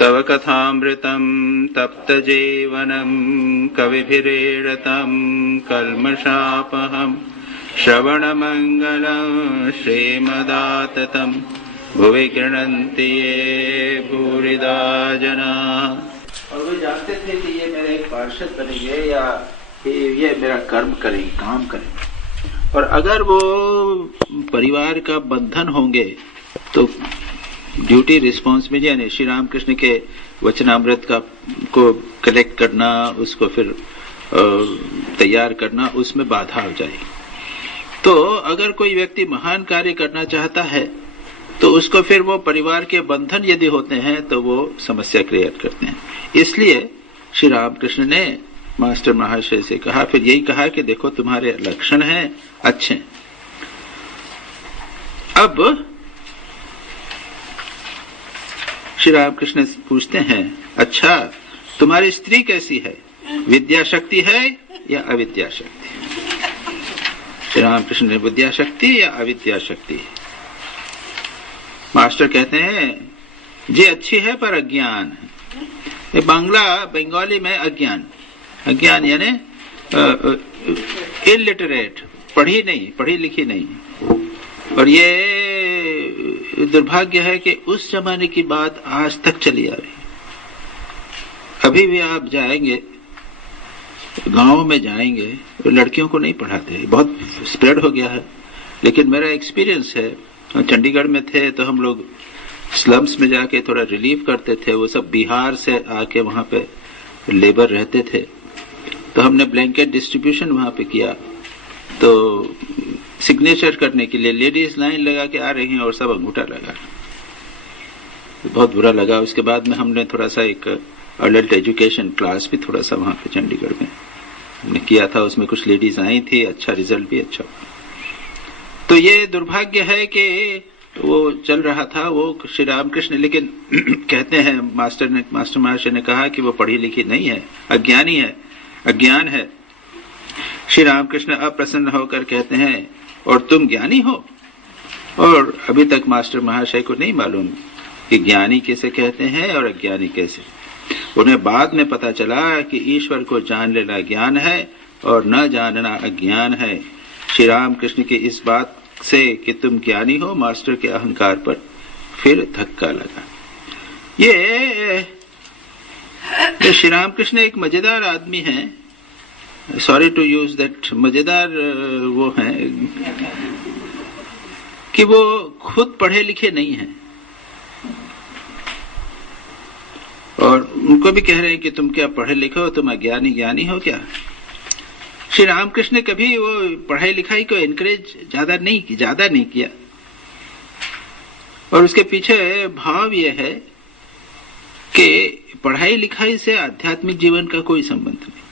तव कथामृतं तप्तजीवनं कविभिरीडतं कल्मषापहं श्रवणमंगलं श्रीमदाततं भुवि गृह्णन्ति ये भूरिदा जनाः। और वे जानते थे कि ये मेरे एक पार्षद बनेंगे या ये मेरा कर्म करेंगे, काम करेंगे। और अगर वो परिवार का बंधन होंगे तो ड्यूटी रिस्पॉन्सिबिलिटी यानी श्री रामकृष्ण के वचनामृत को कलेक्ट करना, उसको फिर तैयार करना, उसमें बाधा हो जाएगी। तो अगर कोई व्यक्ति महान कार्य करना चाहता है तो उसको फिर वो परिवार के बंधन यदि होते हैं तो वो समस्या क्रिएट करते हैं। इसलिए श्री रामकृष्ण ने मास्टर महाशय से कहा, फिर यही कहा कि देखो तुम्हारे लक्षण हैं अच्छे। अब श्री रामकृष्ण पूछते हैं, अच्छा तुम्हारी स्त्री कैसी है, विद्या शक्ति है या अविद्या शक्ति? श्री रामकृष्ण ने विद्या शक्ति या अविद्या शक्ति? मास्टर कहते हैं जी अच्छी है पर अज्ञान है। ये बंगाली में अज्ञान यानी इलिटरेट, पढ़ी लिखी नहीं। और ये दुर्भाग्य है कि उस जमाने की बात आज तक चली आ रही। अभी भी आप जाएंगे, गांव में जाएंगे, लड़कियों को नहीं पढ़ाते, बहुत स्प्रेड हो गया है। लेकिन मेरा एक्सपीरियंस है, चंडीगढ़ में थे तो हम लोग स्लम्स में जाके थोड़ा रिलीफ करते थे। वो सब बिहार से आके वहां पे लेबर रहते थे, तो हमने ब्लैंकेट डिस्ट्रीब्यूशन वहां पे किया। तो सिग्नेचर करने के लिए लेडीज लाइन लगा के आ रही हैं और सब अंगूठा लगा, बहुत बुरा लगा। उसके बाद में हमने थोड़ा सा एक अडल्ट एजुकेशन क्लास भी थोड़ा सा वहां पे चंडीगढ़ में हमने किया था, उसमें कुछ लेडीज आई थी, अच्छा रिजल्ट भी अच्छा। तो ये दुर्भाग्य है कि वो चल रहा था वो श्री रामकृष्ण। लेकिन कहते हैं मास्टर महाशय ने कहा कि वो पढ़ी लिखी नहीं है, अज्ञानी है, अज्ञान है। श्री रामकृष्ण अप्रसन्न होकर कहते हैं और तुम ज्ञानी हो? और अभी तक मास्टर महाशय को नहीं मालूम कि ज्ञानी कैसे कहते हैं और अज्ञानी कैसे। उन्हें बाद में पता चला कि ईश्वर को जान लेना ज्ञान है और न जानना अज्ञान है। श्री रामकृष्ण की इस बात से कि तुम ज्ञानी हो, मास्टर के अहंकार पर फिर धक्का लगा। ये श्री रामकृष्ण एक मजेदार आदमी है, सॉरी टू यूज दैट, मजेदार वो हैं कि वो खुद पढ़े लिखे नहीं हैं और उनको भी कह रहे हैं कि तुम क्या पढ़े लिखे हो, तुम ज्ञानी हो क्या? श्री रामकृष्ण ने कभी वो पढ़ाई लिखाई को एनकरेज ज्यादा नहीं किया। और उसके पीछे भाव यह है कि पढ़ाई लिखाई से आध्यात्मिक जीवन का कोई संबंध नहीं।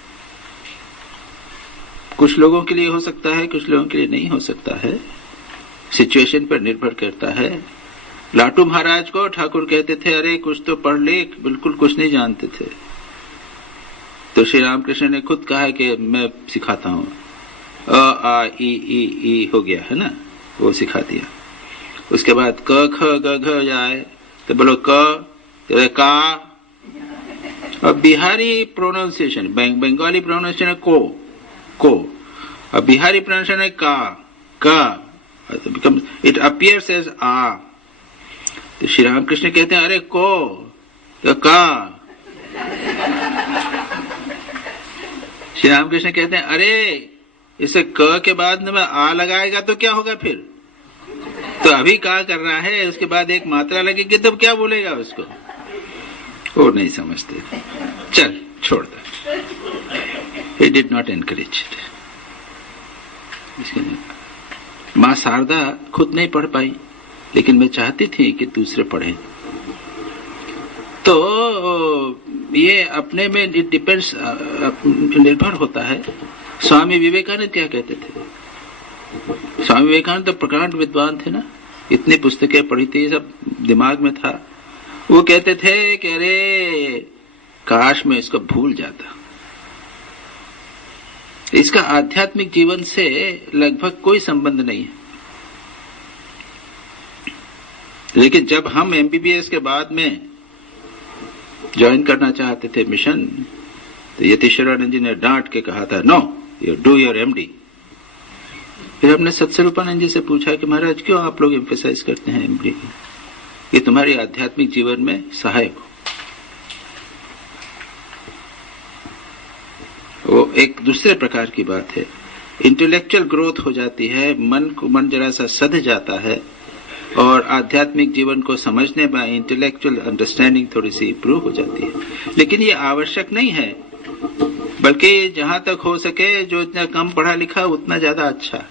कुछ लोगों के लिए हो सकता है, कुछ लोगों के लिए नहीं हो सकता है, सिचुएशन पर निर्भर करता है। लाटू महाराज को ठाकुर कहते थे, अरे कुछ तो पढ़ ले, बिल्कुल कुछ नहीं जानते थे। तो श्री रामकृष्ण ने खुद कहा कि मैं सिखाता हूँ, अ आ ई हो गया है ना, वो सिखा दिया। उसके बाद क ख ग घ जाए तो बोलो क, तो का। और बिहारी प्रोनाउंसिएशन, बंगाली प्रोनाउंसिएशन है को। अब बिहारी प्रोनाउंसिएशन है का, इट अपीयर्स एज आ। तो श्री रामकृष्ण कहते हैं अरे को तो का। श्री रामकृष्ण कहते हैं अरे इसे क के बाद में आ लगाएगा तो क्या होगा फिर? तो अभी का कर रहा है, उसके बाद एक मात्रा लगेगी तो क्या बोलेगा उसको? वो नहीं समझते, चल छोड़ दे। He did not encourage it. माँ शारदा खुद नहीं पढ़ पाई, लेकिन मैं चाहती थी कि दूसरे पढ़ें। तो ये अपने में डिपेंड्स, निर्भर होता है। स्वामी विवेकानंद क्या कहते थे? स्वामी विवेकानंद तो प्रकांड विद्वान थे ना, इतनी पुस्तकें पढ़ी थी, सब दिमाग में था। वो कहते थे कि अरे काश मैं इसको भूल जाता। इसका आध्यात्मिक जीवन से लगभग कोई संबंध नहीं है। लेकिन जब हम एमबीबीएस के बाद में ज्वाइन करना चाहते थे मिशन, तो यतीश्वरानंद जी ने डांट के कहा था, no, you do your MD. फिर हमने सत्स्वरूपानंद जी से पूछा कि महाराज क्यों आप लोग एम्फेसाइज करते हैं एमडी, ये तुम्हारे आध्यात्मिक जीवन में सहायक हो। वो एक दूसरे प्रकार की बात है। इंटेलेक्चुअल ग्रोथ हो जाती है, मन जरा सा सध जाता है और आध्यात्मिक जीवन को समझने में इंटेलेक्चुअल अंडरस्टैंडिंग थोड़ी सी इंप्रूव हो जाती है। लेकिन ये आवश्यक नहीं है, बल्कि जहां तक हो सके जो इतना कम पढ़ा लिखा उतना ज्यादा अच्छा।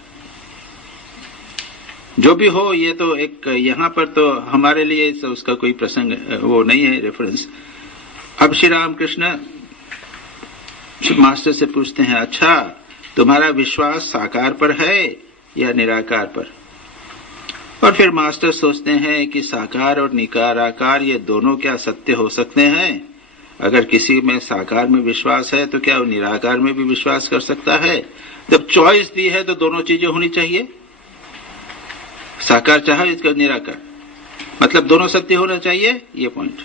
जो भी हो, ये तो एक यहाँ पर तो हमारे लिए तो उसका कोई प्रसंग वो नहीं है रेफरेंस। अब श्री रामकृष्ण मास्टर से पूछते हैं, अच्छा तुम्हारा विश्वास साकार पर है या निराकार पर? और फिर मास्टर सोचते हैं कि साकार और निराकार ये दोनों क्या सत्य हो सकते हैं? अगर किसी में साकार में विश्वास है तो क्या वो निराकार में भी विश्वास कर सकता है? जब चॉइस दी है तो दोनों चीजें होनी चाहिए, साकार चाहे इसका निराकार, मतलब दोनों सत्य होना चाहिए, ये पॉइंट।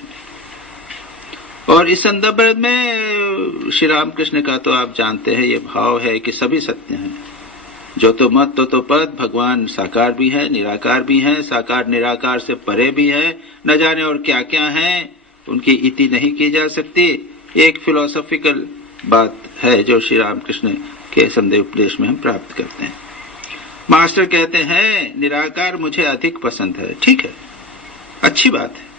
और इस संदर्भ में श्री रामकृष्ण का तो आप जानते हैं ये भाव है कि सभी सत्य हैं। जो तो मत तो पद, भगवान साकार भी है, निराकार भी है, साकार निराकार से परे भी है, न जाने और क्या क्या है, उनकी इति नहीं की जा सकती। एक फिलोसॉफिकल बात है जो श्री रामकृष्ण के संदेह उपदेश में हम प्राप्त करते हैं। मास्टर कहते हैं निराकार मुझे अधिक पसंद है। ठीक है, अच्छी बात है,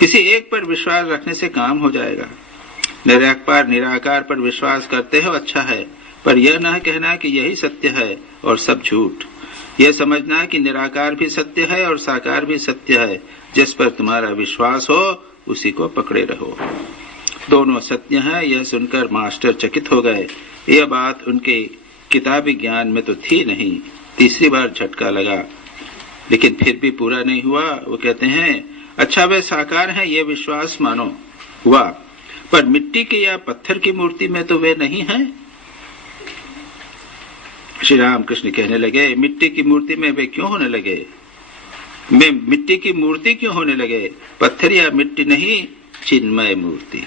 किसी एक पर विश्वास रखने से काम हो जाएगा। निराकार पर विश्वास करते हो, अच्छा है, पर यह न कहना कि यही सत्य है और सब झूठ। यह समझना कि निराकार भी सत्य है और साकार भी सत्य है। जिस पर तुम्हारा विश्वास हो उसी को पकड़े रहो। दोनों सत्य हैं, यह सुनकर मास्टर चकित हो गए। यह बात उनके किताबी ज्ञान में तो थी नहीं। तीसरी बार झटका लगा, लेकिन फिर भी पूरा नहीं हुआ। वो कहते हैं, अच्छा वे साकार हैं ये विश्वास मानो हुआ, पर मिट्टी की या पत्थर की मूर्ति में तो वे नहीं हैं। श्री रामकृष्ण कहने लगे, मिट्टी की मूर्ति में वे क्यों होने लगे? मिट्टी की मूर्ति क्यों होने लगे? पत्थर या मिट्टी नहीं, चिन्मय मूर्ति।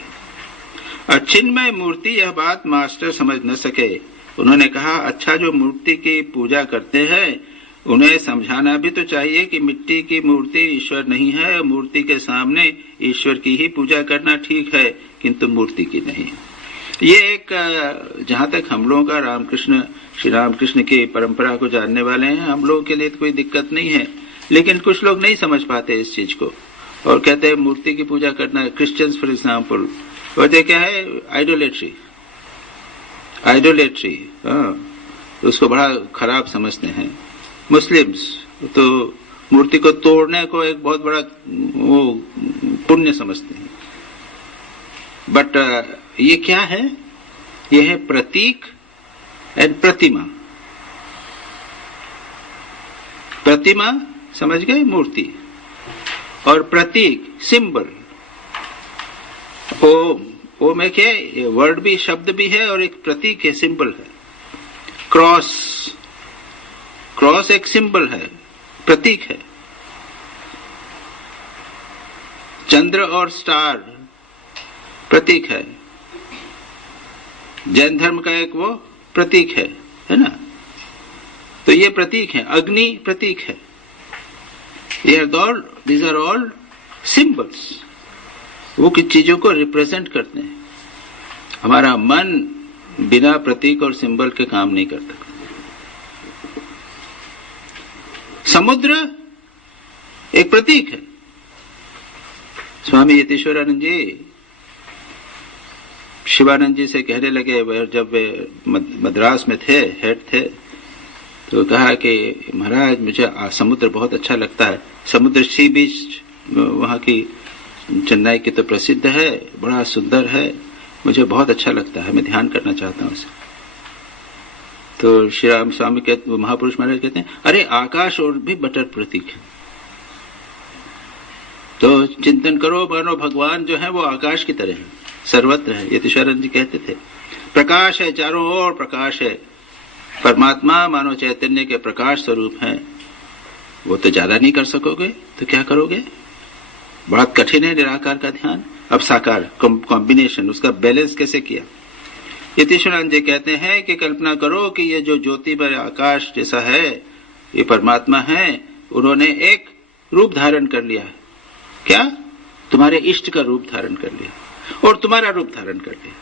और चिन्मय मूर्ति, यह बात मास्टर समझ न सके। उन्होंने कहा, अच्छा जो मूर्ति की पूजा करते हैं उन्हें समझाना भी तो चाहिए कि मिट्टी की मूर्ति ईश्वर नहीं है। मूर्ति के सामने ईश्वर की ही पूजा करना ठीक है, किंतु मूर्ति की नहीं। ये एक, जहां तक हम लोगों का रामकृष्ण, श्री रामकृष्ण की परंपरा को जानने वाले हैं, हम लोगों के लिए तो कोई दिक्कत नहीं है। लेकिन कुछ लोग नहीं समझ पाते इस चीज को और कहते हैं मूर्ति की पूजा करना। क्रिश्चियंस फॉर एग्जाम्पल कहते क्या है, आइडोलेट्री। उसको बड़ा खराब समझते हैं। मुस्लिम्स तो मूर्ति को तोड़ने को एक बहुत बड़ा वो पुण्य समझते हैं। बट ये क्या है? ये है प्रतीक एंड प्रतिमा। प्रतिमा समझ गए, मूर्ति, और प्रतीक सिंबल। ओम एक है, ये वर्ड भी, शब्द भी है, और एक प्रतीक है, सिंबल है। क्रॉस एक सिंबल है, प्रतीक है। चंद्र और स्टार प्रतीक है। जैन धर्म का एक वो प्रतीक है ना? तो ये प्रतीक है। अग्नि प्रतीक है। These are all symbols. वो किस चीजों को रिप्रेजेंट करते हैं। हमारा मन बिना प्रतीक और सिंबल के काम नहीं करता। समुद्र एक प्रतीक है। स्वामी यतीश्वरानंद जी शिवानंद जी से कहने लगे, जब वे मद्रास में थे, हेड थे, तो कहा कि महाराज मुझे समुद्र बहुत अच्छा लगता है। समुद्र सी बीच वहाँ की चेन्नई की तो प्रसिद्ध है, बड़ा सुंदर है, मुझे बहुत अच्छा लगता है, मैं ध्यान करना चाहता हूँ उसे। तो श्री राम स्वामी कहते, महापुरुष महाराज कहते हैं, अरे आकाश और भी बटर प्रतीक है। तो चिंतन करो, मानो भगवान जो है वो आकाश की तरह है, सर्वत्र है। यतीश्वरानंद जी कहते थे, प्रकाश है, चारों ओर प्रकाश है। परमात्मा मानो चैतन्य के प्रकाश स्वरूप है। वो तो ज्यादा नहीं कर सकोगे तो क्या करोगे? बहुत कठिन है निराकार का ध्यान। अब साकार कॉम्बिनेशन, उसका बैलेंस कैसे किया। यतीश्वरानंद जी कहते हैं कि कल्पना करो कि ये जो ज्योतिमय आकाश जैसा है ये परमात्मा है, उन्होंने एक रूप धारण कर लिया है। क्या? तुम्हारे इष्ट का रूप धारण कर लिया और तुम्हारा रूप धारण कर लिया।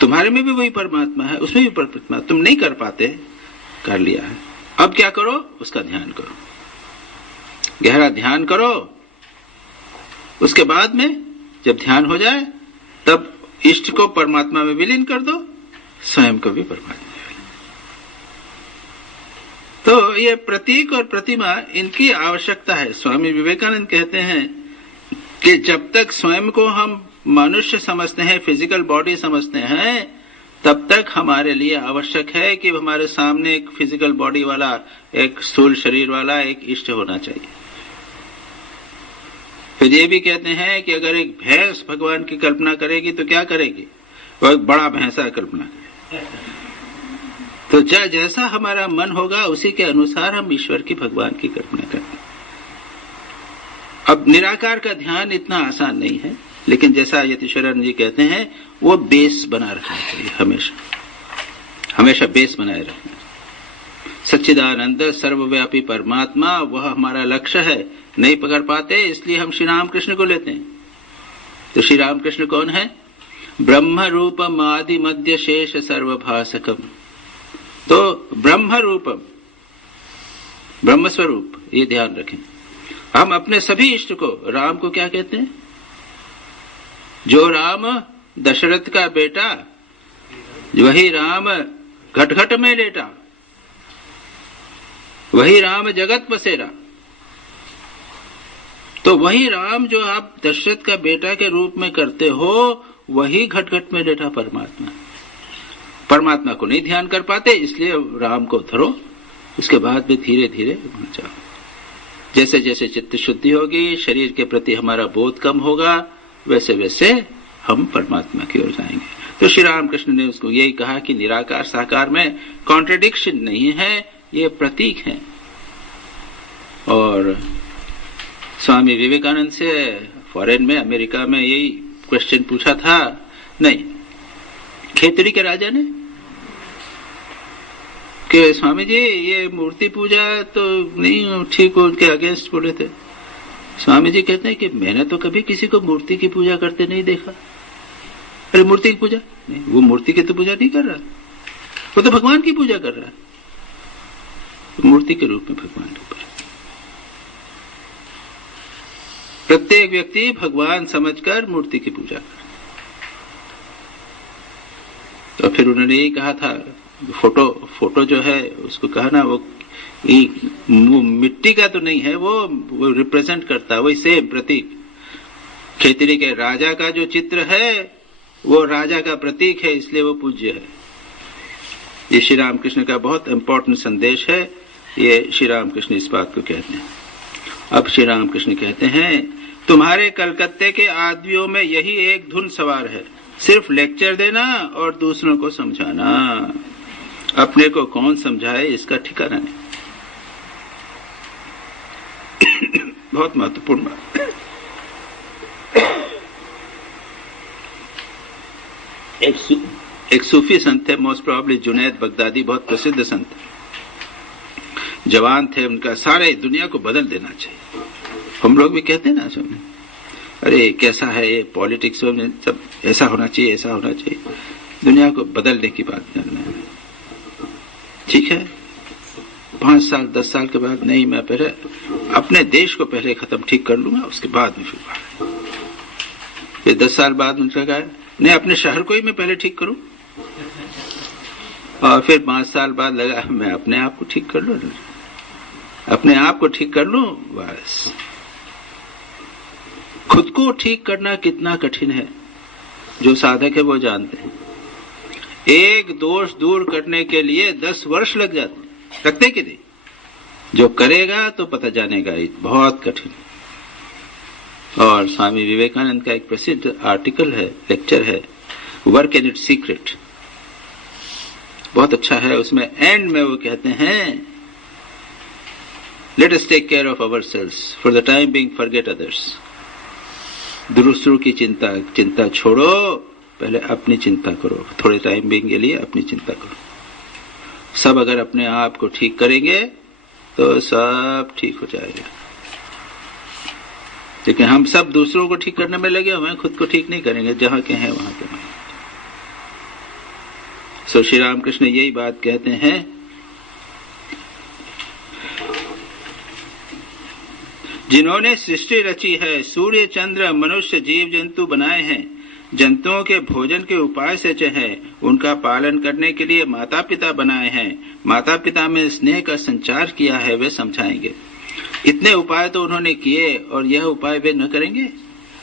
तुम्हारे में भी वही परमात्मा है, उसमें भी परमात्मा, तुम नहीं कर पाते, कर लिया है। अब क्या करो? उसका ध्यान करो, गहरा ध्यान करो। उसके बाद में जब ध्यान हो जाए तब इष्ट को परमात्मा में विलीन कर दो, स्वयं को भी परमात्मा में। तो ये प्रतीक और प्रतिमा, इनकी आवश्यकता है। स्वामी विवेकानंद कहते हैं कि जब तक स्वयं को हम मनुष्य समझते हैं, फिजिकल बॉडी समझते हैं, तब तक हमारे लिए आवश्यक है कि हमारे सामने एक फिजिकल बॉडी वाला, एक स्थूल शरीर वाला एक इष्ट होना चाहिए। फिर ये भी कहते हैं कि अगर एक भैंस भगवान की कल्पना करेगी तो क्या करेगी? वो एक बड़ा भैंसा कल्पना करेगी। तो जैसा हमारा मन होगा उसी के अनुसार हम ईश्वर की, भगवान की कल्पना करते हैं। अब निराकार का ध्यान इतना आसान नहीं है, लेकिन जैसा यतीश्वरानंद जी कहते हैं, वो बेस बना रखना चाहिए, हमेशा बेस बनाए रखना। सच्चिदानंद सर्वव्यापी परमात्मा, वह हमारा लक्ष्य है। नहीं पकड़ पाते इसलिए हम श्री रामकृष्ण को लेते हैं। तो श्री रामकृष्ण कौन है? ब्रह्म रूपम आदि मध्य शेष सर्वभासकम। तो ब्रह्म रूपम, ब्रह्म स्वरूप, ये ध्यान रखें। हम अपने सभी इष्ट को, राम को क्या कहते हैं? जो राम दशरथ का बेटा, वही राम घट घट में लेटा, वही राम जगत बसेरा। तो वही राम जो आप दशरथ का बेटा के रूप में करते हो, वही घट घट में लेटा परमात्मा। परमात्मा को नहीं ध्यान कर पाते, इसलिए राम को धरो, उसके बाद भी धीरे धीरे जाओ। जैसे जैसे चित्त शुद्धि होगी, शरीर के प्रति हमारा बोध कम होगा, वैसे वैसे हम परमात्मा की ओर जाएंगे। तो श्री रामकृष्ण ने उसको यही कहा कि निराकार साकार में कॉन्ट्रडिक्शन नहीं है, ये प्रतीक है। और स्वामी विवेकानंद से फॉरेन में, अमेरिका में यही क्वेश्चन पूछा था। नहीं, खेतड़ी के राजा ने कि स्वामी जी ये मूर्ति पूजा तो नहीं ठीक, उनके अगेंस्ट बोले थे। स्वामी जी कहते हैं कि मैंने तो कभी किसी को मूर्ति की पूजा करते नहीं देखा। अरे मूर्ति की पूजा नहीं, वो मूर्ति की तो पूजा नहीं कर रहा, वो तो भगवान की पूजा कर रहा है, मूर्ति के रूप में भगवान के ऊपर। प्रत्येक व्यक्ति भगवान समझकर मूर्ति की पूजा कर। तो फिर उन्होंने यही कहा था, फोटो जो है उसको कहा ना, वो मिट्टी का तो नहीं है, वो रिप्रेजेंट करता है, वही सेम प्रतीक। खेतड़ी के राजा का जो चित्र है वो राजा का प्रतीक है, इसलिए वो पूज्य है। ये श्री रामकृष्ण का बहुत इंपॉर्टेंट संदेश है। ये श्री रामकृष्ण इस बात को कहते हैं। अब श्री रामकृष्ण कहते हैं, तुम्हारे कलकत्ते के आदमियों में यही एक धुन सवार है, सिर्फ लेक्चर देना और दूसरों को समझाना। अपने को कौन समझाए इसका ठिकाना नहीं। बहुत महत्वपूर्ण बात। एक सूफी संत थे, मोस्ट प्रोबेबली जुनैद बगदादी, बहुत प्रसिद्ध संत, जवान थे। उनका सारे दुनिया को बदल देना चाहिए। हम लोग भी कहते हैं ना, सुनिए, अरे कैसा है ये पॉलिटिक्स में, सब ऐसा होना चाहिए, ऐसा होना चाहिए। दुनिया को बदलने की बात करना है, ठीक है। 5 साल 10 साल के बाद नहीं, मैं पहले अपने देश को पहले खत्म ठीक कर लूंगा, उसके बाद में फिर 10 साल बाद उनका कहा नहीं, अपने शहर को ही मैं पहले ठीक करूं, और फिर 5 साल बाद लगा मैं अपने आप को ठीक कर लूं, अपने आप को ठीक कर लूं बस। खुद को ठीक करना कितना कठिन है, जो साधक है वो जानते हैं। एक दोष दूर करने के लिए 10 वर्ष लग जाते, लगते कि नहीं? जो करेगा तो पता जानेगा, बहुत कठिन। और स्वामी विवेकानंद का एक प्रसिद्ध आर्टिकल है, लेक्चर है, वर्क इन इट्स सीक्रेट, बहुत अच्छा है। उसमें एंड में वो कहते हैं Let us take care of ourselves. For the time being, forget others. दूसरों की चिंता छोड़ो, पहले अपनी चिंता करो. थोड़े टाइम बिंग के लिए अपनी चिंता करो. सब अगर अपने आप को ठीक करेंगे तो सब ठीक हो जाएगा. लेकिन हम सब दूसरों को ठीक करने में लगे हुए हैं, खुद को ठीक नहीं करेंगे. जहां के हैं वहां के. सो श्री रामकृष्ण यही बात कहते हैं. जिन्होंने सृष्टि रची है, सूर्य चंद्र मनुष्य जीव जंतु बनाए हैं, जंतुओं के भोजन के उपाय से चाहे उनका पालन करने के लिए माता पिता बनाए हैं, माता पिता में स्नेह का संचार किया है, वे समझाएंगे. इतने उपाय तो उन्होंने किए और यह उपाय वे न करेंगे?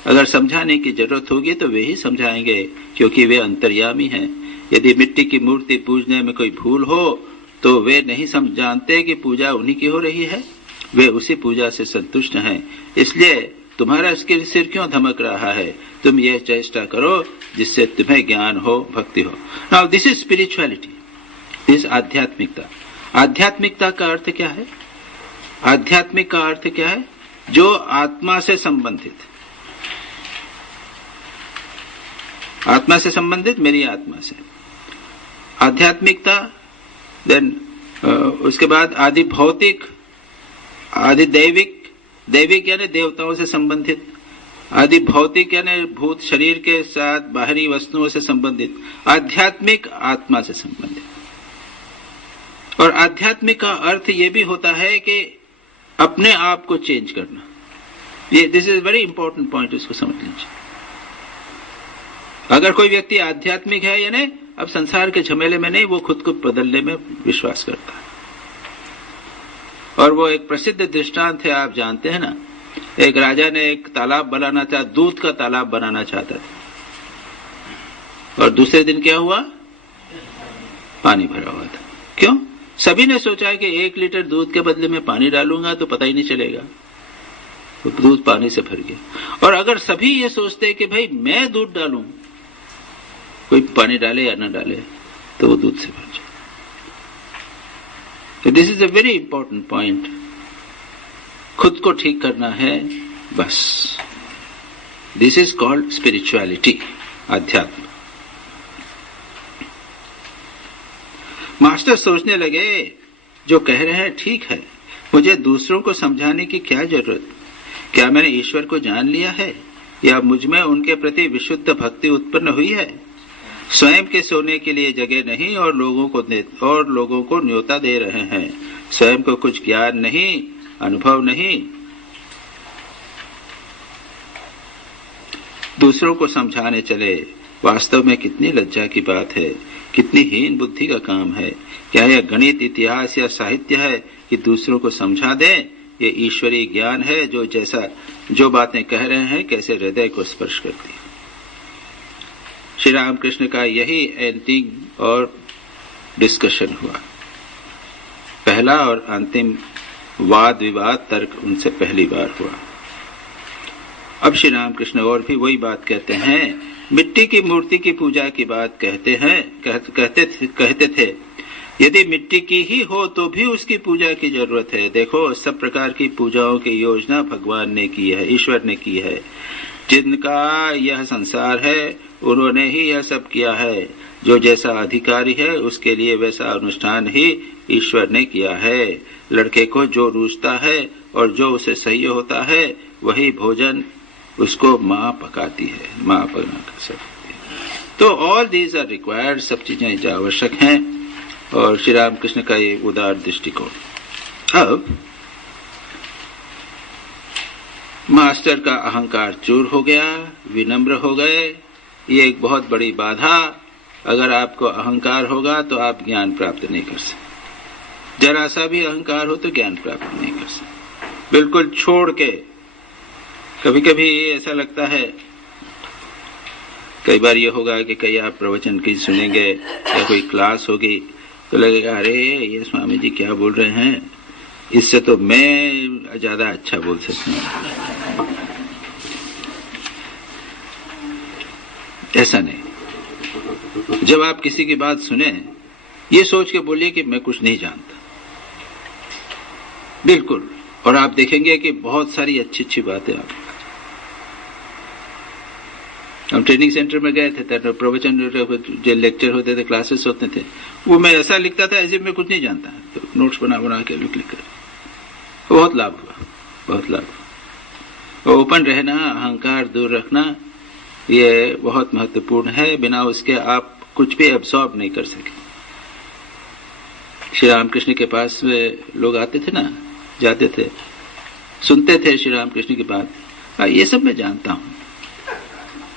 अगर समझाने की जरूरत होगी तो वे ही समझाएंगे, क्योंकि वे अंतर्यामी हैं. यदि मिट्टी की मूर्ति पूजने में कोई भूल हो तो वे नहीं जानते कि पूजा उन्हीं की हो रही है. वे उसी पूजा से संतुष्ट हैं. इसलिए तुम्हारा सिर क्यों धमक रहा है? तुम यह चेष्टा करो जिससे तुम्हें ज्ञान हो, भक्ति हो. Now this is spirituality, this आध्यात्मिकता. आध्यात्मिकता का अर्थ क्या है? आध्यात्मिक का अर्थ क्या है? जो आत्मा से संबंधित. आत्मा से संबंधित, मेरी आत्मा से. आध्यात्मिकता, देन उसके बाद आदि भौतिक, आदि दैविक. दैविक यानी देवताओं से संबंधित. आदि भौतिक यानी भूत शरीर के साथ बाहरी वस्तुओं से संबंधित. आध्यात्मिक आत्मा से संबंधित. और आध्यात्मिक का अर्थ यह भी होता है कि अपने आप को चेंज करना. ये this is very important point, इसको समझ लीजिए. अगर कोई व्यक्ति आध्यात्मिक है यानी अब संसार के झमेले में नहीं, वो खुद को बदलने में विश्वास करता है. और वो एक प्रसिद्ध दृष्टांत है, आप जानते हैं ना. एक राजा ने एक तालाब बनाना चाहा, दूध का तालाब बनाना चाहता था, और दूसरे दिन क्या हुआ? पानी भरा हुआ था. क्यों? सभी ने सोचा कि 1 लीटर दूध के बदले में पानी डालूंगा तो पता ही नहीं चलेगा. तो दूध पानी से भर गया. और अगर सभी ये सोचते कि भाई मैं दूध डालूं, कोई पानी डाले या ना डाले, तो वो दूध से भर जाए. तो this is a very important point. खुद को ठीक करना है बस. दिस इज कॉल्ड स्पिरिचुअलिटी, अध्यात्म. मास्टर सोचने लगे, जो कह रहे हैं ठीक है, मुझे दूसरों को समझाने की क्या जरूरत? क्या मैंने ईश्वर को जान लिया है, या मुझ में उनके प्रति विशुद्ध भक्ति उत्पन्न हुई है? स्वयं के सोने के लिए जगह नहीं और लोगों को न्योता दे रहे हैं. स्वयं को कुछ ज्ञान नहीं, अनुभव नहीं. दूसरों को समझाने चले. वास्तव में कितनी लज्जा की बात है, कितनी हीन बुद्धि का काम है. क्या यह गणित, इतिहास या साहित्य है कि दूसरों को समझा दें? ये ईश्वरीय ज्ञान है जो बातें कह रहे हैं कैसे हृदय को स्पर्श करती है. श्री रामकृष्ण का यही एंडिंग और डिस्कशन हुआ. पहला और अंतिम वाद विवाद तर्क उनसे पहली बार हुआ. अब श्री रामकृष्ण और भी वही बात कहते हैं. मिट्टी की मूर्ति की पूजा की बात कहते थे. यदि मिट्टी की ही हो तो भी उसकी पूजा की जरूरत है. देखो, सब प्रकार की पूजाओं की योजना भगवान ने की है, ईश्वर ने की है. जिनका यह संसार है उन्होंने ही यह सब किया है. जो जैसा अधिकारी है उसके लिए वैसा अनुष्ठान ही ईश्वर ने किया है. लड़के को जो रुचता है और जो उसे सही होता है वही भोजन उसको माँ पकाती है, माँ पका सकती है. तो ऑल दीज आर रिक्वायर्ड, सब चीजें जो आवश्यक हैं. और श्री रामकृष्ण का ये उदार दृष्टिकोण. अब मास्टर का अहंकार चूर हो गया, विनम्र हो गए. ये एक बहुत बड़ी बाधा. अगर आपको अहंकार होगा तो आप ज्ञान प्राप्त नहीं कर सकते. जरा सा भी अहंकार हो तो ज्ञान प्राप्त नहीं कर सकते. बिल्कुल छोड़ के. कभी कभी ऐसा लगता है, कई बार ये होगा कि कहीं आप प्रवचन की सुनेंगे या कोई क्लास होगी तो लगेगा अरे ये स्वामी जी क्या बोल रहे हैं, इससे तो मैं ज्यादा अच्छा बोल सकता हूँ. ऐसा नहीं. जब आप किसी की बात सुने, ये सोच के बोलिए कि मैं कुछ नहीं जानता. बिल्कुल और आप देखेंगे कि बहुत सारी अच्छी अच्छी बातें आप। हम ट्रेनिंग सेंटर में गए थे, प्रवचन जो लेक्चर होते थे, क्लासेस होते थे, वो मैं ऐसा लिखता था ऐसे मैं कुछ नहीं जानता, तो नोट्स बना बना के लिख कर बहुत लाभ हुआ, बहुत लाभ हुआ। ओपन रहना, अहंकार दूर रखना, ये बहुत महत्वपूर्ण है। बिना उसके आप कुछ भी एब्सॉर्ब नहीं कर सके। श्री रामकृष्ण के पास लोग आते थे ना, जाते थे, सुनते थे श्री रामकृष्ण की बात। ये सब मैं जानता हूँ,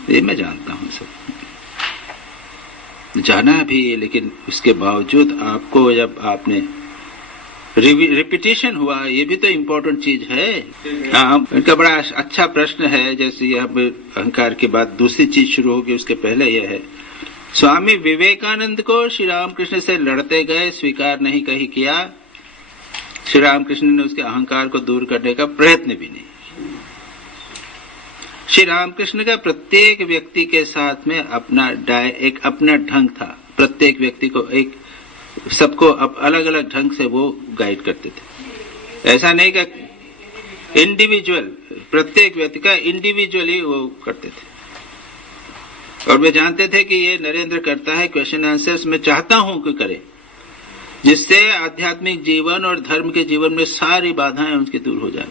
ये मैं जानता हूँ, सब जाना भी, लेकिन उसके बावजूद आपको जब आपने रिपीटेशन हुआ, ये भी तो इम्पोर्टेंट चीज है। इनका बड़ा अच्छा प्रश्न है। जैसे यहाँ अहंकार के बाद दूसरी चीज शुरू होगी, उसके पहले यह है, स्वामी विवेकानंद को श्री रामकृष्ण से लड़ते गए, स्वीकार नहीं कहीं किया। श्री रामकृष्ण ने उसके अहंकार को दूर करने का प्रयत्न भी नहीं। श्री रामकृष्ण का प्रत्येक व्यक्ति के साथ में एक अपना ढंग था। प्रत्येक व्यक्ति को सबको अलग अलग ढंग से वो गाइड करते थे। ऐसा नहीं कि इंडिविजुअल, प्रत्येक व्यक्ति का इंडिविजुअली वो करते थे। और वे जानते थे कि ये नरेंद्र करता है क्वेश्चन आंसर्स, मैं चाहता हूं कि करे, जिससे आध्यात्मिक जीवन और धर्म के जीवन में सारी बाधाएं उनकी दूर हो जाए।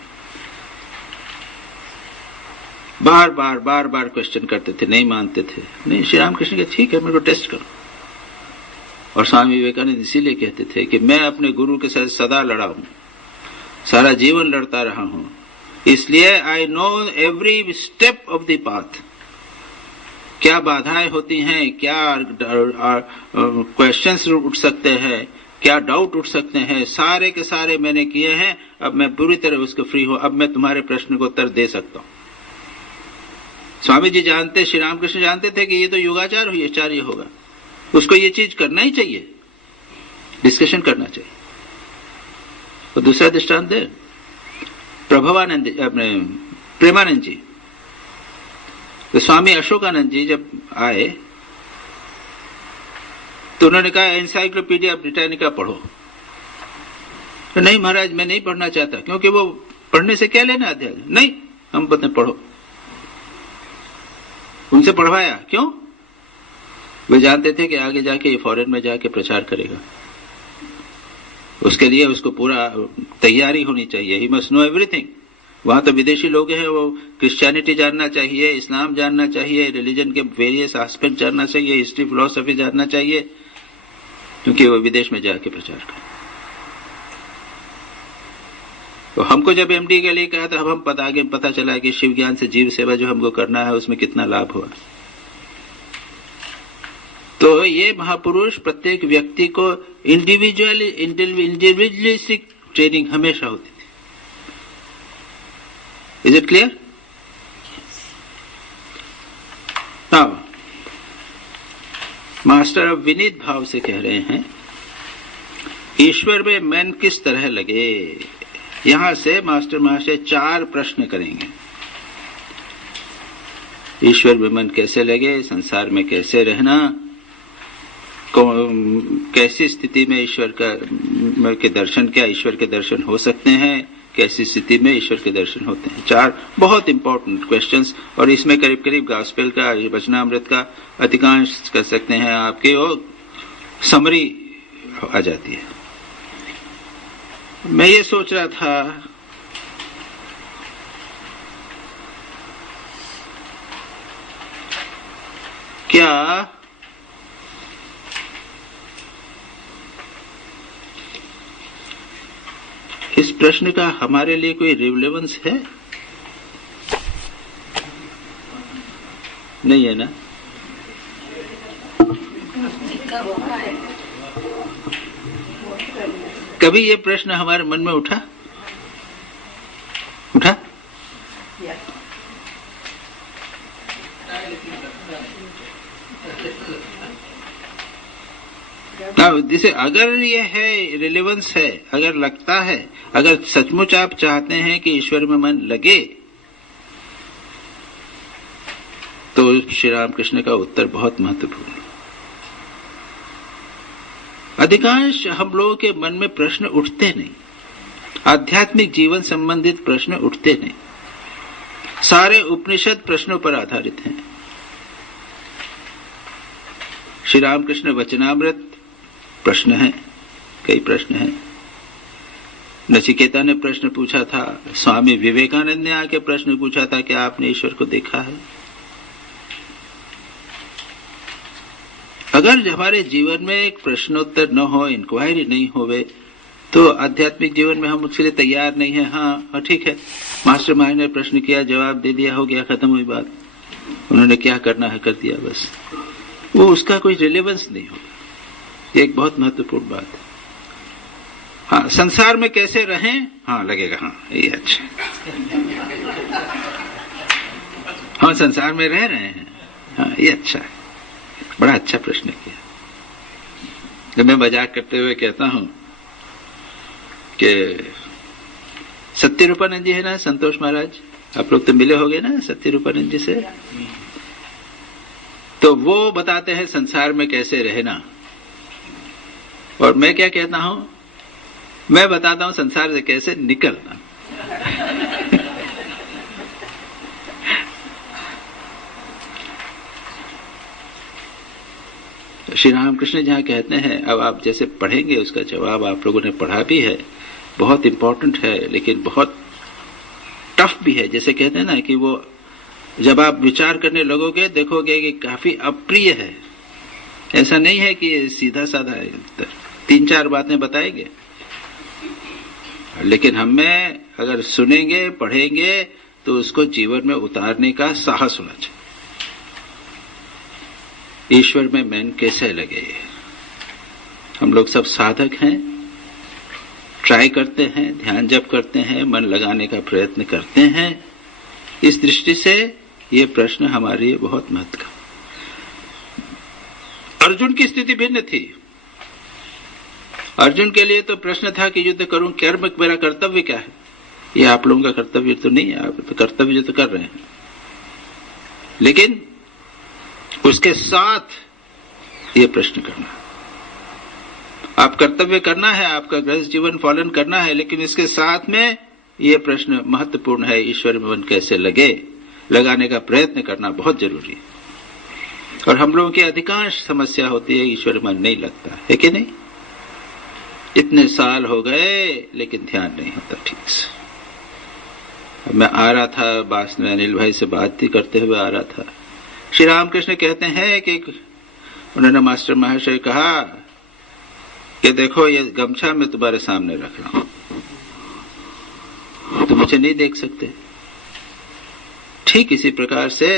बार बार क्वेश्चन करते थे, नहीं मानते थे। नहीं, श्री रामकृष्ण के ठीक है, मेरे को टेस्ट करो। और स्वामी विवेकानंद इसीलिए कहते थे कि मैं अपने गुरु के साथ सदा लड़ा हूं, सारा जीवन लड़ता रहा हूं, इसलिए I know every step of the path. क्या बाधाएं होती हैं, क्या क्वेश्चंस उठ सकते हैं, क्या डाउट उठ सकते हैं, सारे के सारे मैंने किए हैं। अब मैं पूरी तरह उसके फ्री हूं, अब मैं तुम्हारे प्रश्न को उत्तर दे सकता हूं। स्वामी जी जानते, श्री रामकृष्ण जानते थे कि ये तो युगाचार आचार्य होगा, उसको ये चीज करना ही चाहिए, डिस्कशन करना चाहिए। और दूसरा दृष्टांत है प्रभवानंद, अपने प्रेमानंद जी। तो स्वामी अशोकानंद जी जब आए तो उन्होंने कहा एनसाइक्लोपीडिया ब्रिटानिका पढ़ो। तो नहीं महाराज, मैं नहीं पढ़ना चाहता, क्योंकि वो पढ़ने से क्या लेना अध्याय। नहीं, हम बताए पढ़ो। उनसे पढ़वाया, क्यों? वे जानते थे कि आगे जाके ये फॉरेन में जाके प्रचार करेगा, उसके लिए उसको पूरा तैयारी होनी चाहिए। He must know everything. वहां तो विदेशी लोग हैं, वो क्रिश्चियनिटी जानना चाहिए, इस्लाम जानना चाहिए, रिलीजन के वेरियस एस्पेक्ट जानना चाहिए, हिस्ट्री फिलोसफी जानना चाहिए, क्योंकि वो विदेश में जाके प्रचार कर। तो हमको जब एमडी के लिए कहा था, अब हम आगे पता चला कि शिव ज्ञान से जीव सेवा जो हमको करना है उसमें कितना लाभ हुआ। तो ये महापुरुष प्रत्येक व्यक्ति को इंडिविजुअलिस्टिक ट्रेनिंग हमेशा होती थी। Is it clear? Now master अब विनीत भाव से कह रहे हैं, ईश्वर में मन किस तरह लगे। यहां से मास्टर महाशय 4 प्रश्न करेंगे। ईश्वर में मन कैसे लगे, संसार में कैसे रहना, कैसी स्थिति में ईश्वर के दर्शन, क्या ईश्वर के दर्शन हो सकते हैं, कैसी स्थिति में ईश्वर के दर्शन होते हैं। 4 बहुत इंपॉर्टेंट क्वेश्चंस। और इसमें करीब करीब गॉस्पेल का, वचनामृत का अधिकांश कर सकते हैं आपके, और समरी आ जाती है। मैं ये सोच रहा था क्या इस प्रश्न का हमारे लिए कोई रिलेवेंस है? नहीं है ना? कभी ये प्रश्न हमारे मन में उठा? जैसे अगर ये है, रिलेवेंस है, अगर लगता है, अगर सचमुच आप चाहते हैं कि ईश्वर में मन लगे, तो श्री रामकृष्ण का उत्तर बहुत महत्वपूर्ण है। अधिकांश हम लोगों के मन में प्रश्न उठते नहीं। आध्यात्मिक जीवन संबंधित प्रश्न उठते नहीं। सारे उपनिषद प्रश्नों पर आधारित हैं। श्री रामकृष्ण वचनामृत प्रश्न है, कई प्रश्न हैं। नचिकेता ने प्रश्न पूछा था, स्वामी विवेकानंद ने आके प्रश्न पूछा था कि आपने ईश्वर को देखा है। अगर हमारे जीवन में एक प्रश्नोत्तर न हो, इंक्वायरी नहीं होवे, तो आध्यात्मिक जीवन में हम उसके लिए तैयार नहीं है। हाँ ठीक है, मास्टर माइंड ने प्रश्न किया, जवाब दे दिया, हो गया, खत्म हुई बात। उन्होंने क्या करना है कर दिया, बस। वो उसका कोई रिलेवेंस नहीं होगा। ये एक बहुत महत्वपूर्ण बात है। हाँ, संसार में कैसे रहें, हाँ लगेगा, हाँ ये अच्छा। हाँ संसार में रह रहे हैं, हाँ ये अच्छा है। बड़ा अच्छा प्रश्न किया। जब मैं मजाक करते हुए कहता हूं कि सत्यरूपानंद जी है ना, संतोष महाराज, आप लोग तो मिले होंगे ना सत्यरूपानंद जी से, तो वो बताते हैं संसार में कैसे रहना। और मैं क्या कहता हूं, मैं बताता हूं संसार से कैसे निकलना। श्री रामकृष्ण जहां कहते हैं, अब आप जैसे पढ़ेंगे उसका जवाब आप लोगों ने पढ़ा भी है, बहुत इंपॉर्टेंट है लेकिन बहुत टफ भी है। जैसे कहते हैं ना कि वो जब आप विचार करने लगोगे देखोगे कि काफी अप्रिय है। ऐसा नहीं है कि सीधा साधा है, 3-4 बातें बताएंगे, लेकिन हमें अगर सुनेंगे पढ़ेंगे तो उसको जीवन में उतारने का साहस होना चाहिए। ईश्वर में मन कैसे लगे। हम लोग सब साधक हैं, ट्राई करते हैं, ध्यान जप करते हैं, मन लगाने का प्रयत्न करते हैं। इस दृष्टि से ये प्रश्न हमारे लिए बहुत महत्व का। अर्जुन की स्थिति भिन्न थी। अर्जुन के लिए तो प्रश्न था कि युद्ध करूं, कर्म मेरा कर्तव्य क्या है। ये आप लोगों का कर्तव्य तो नहीं है, आप तो कर्तव्य तो कर रहे हैं, लेकिन उसके साथ ये प्रश्न करना, आप कर्तव्य करना है, आपका गृहस्थ जीवन पालन करना है, लेकिन इसके साथ में ये प्रश्न महत्वपूर्ण है, ईश्वर में मन कैसे लगे, लगाने का प्रयत्न करना बहुत जरूरी है। और हम लोगों की अधिकांश समस्या होती है ईश्वर मन नहीं लगता है कि नहीं। इतने साल हो गए लेकिन ध्यान नहीं होता ठीक से। मैं आ रहा था, बास में अनिल भाई से बात ही करते हुए आ रहा था। श्री रामकृष्ण कहते हैं कि उन्होंने मास्टर महाशय कहा कि देखो ये गमछा मैं तुम्हारे सामने रख रहा हूं, तो मुझे नहीं देख सकते। ठीक इसी प्रकार से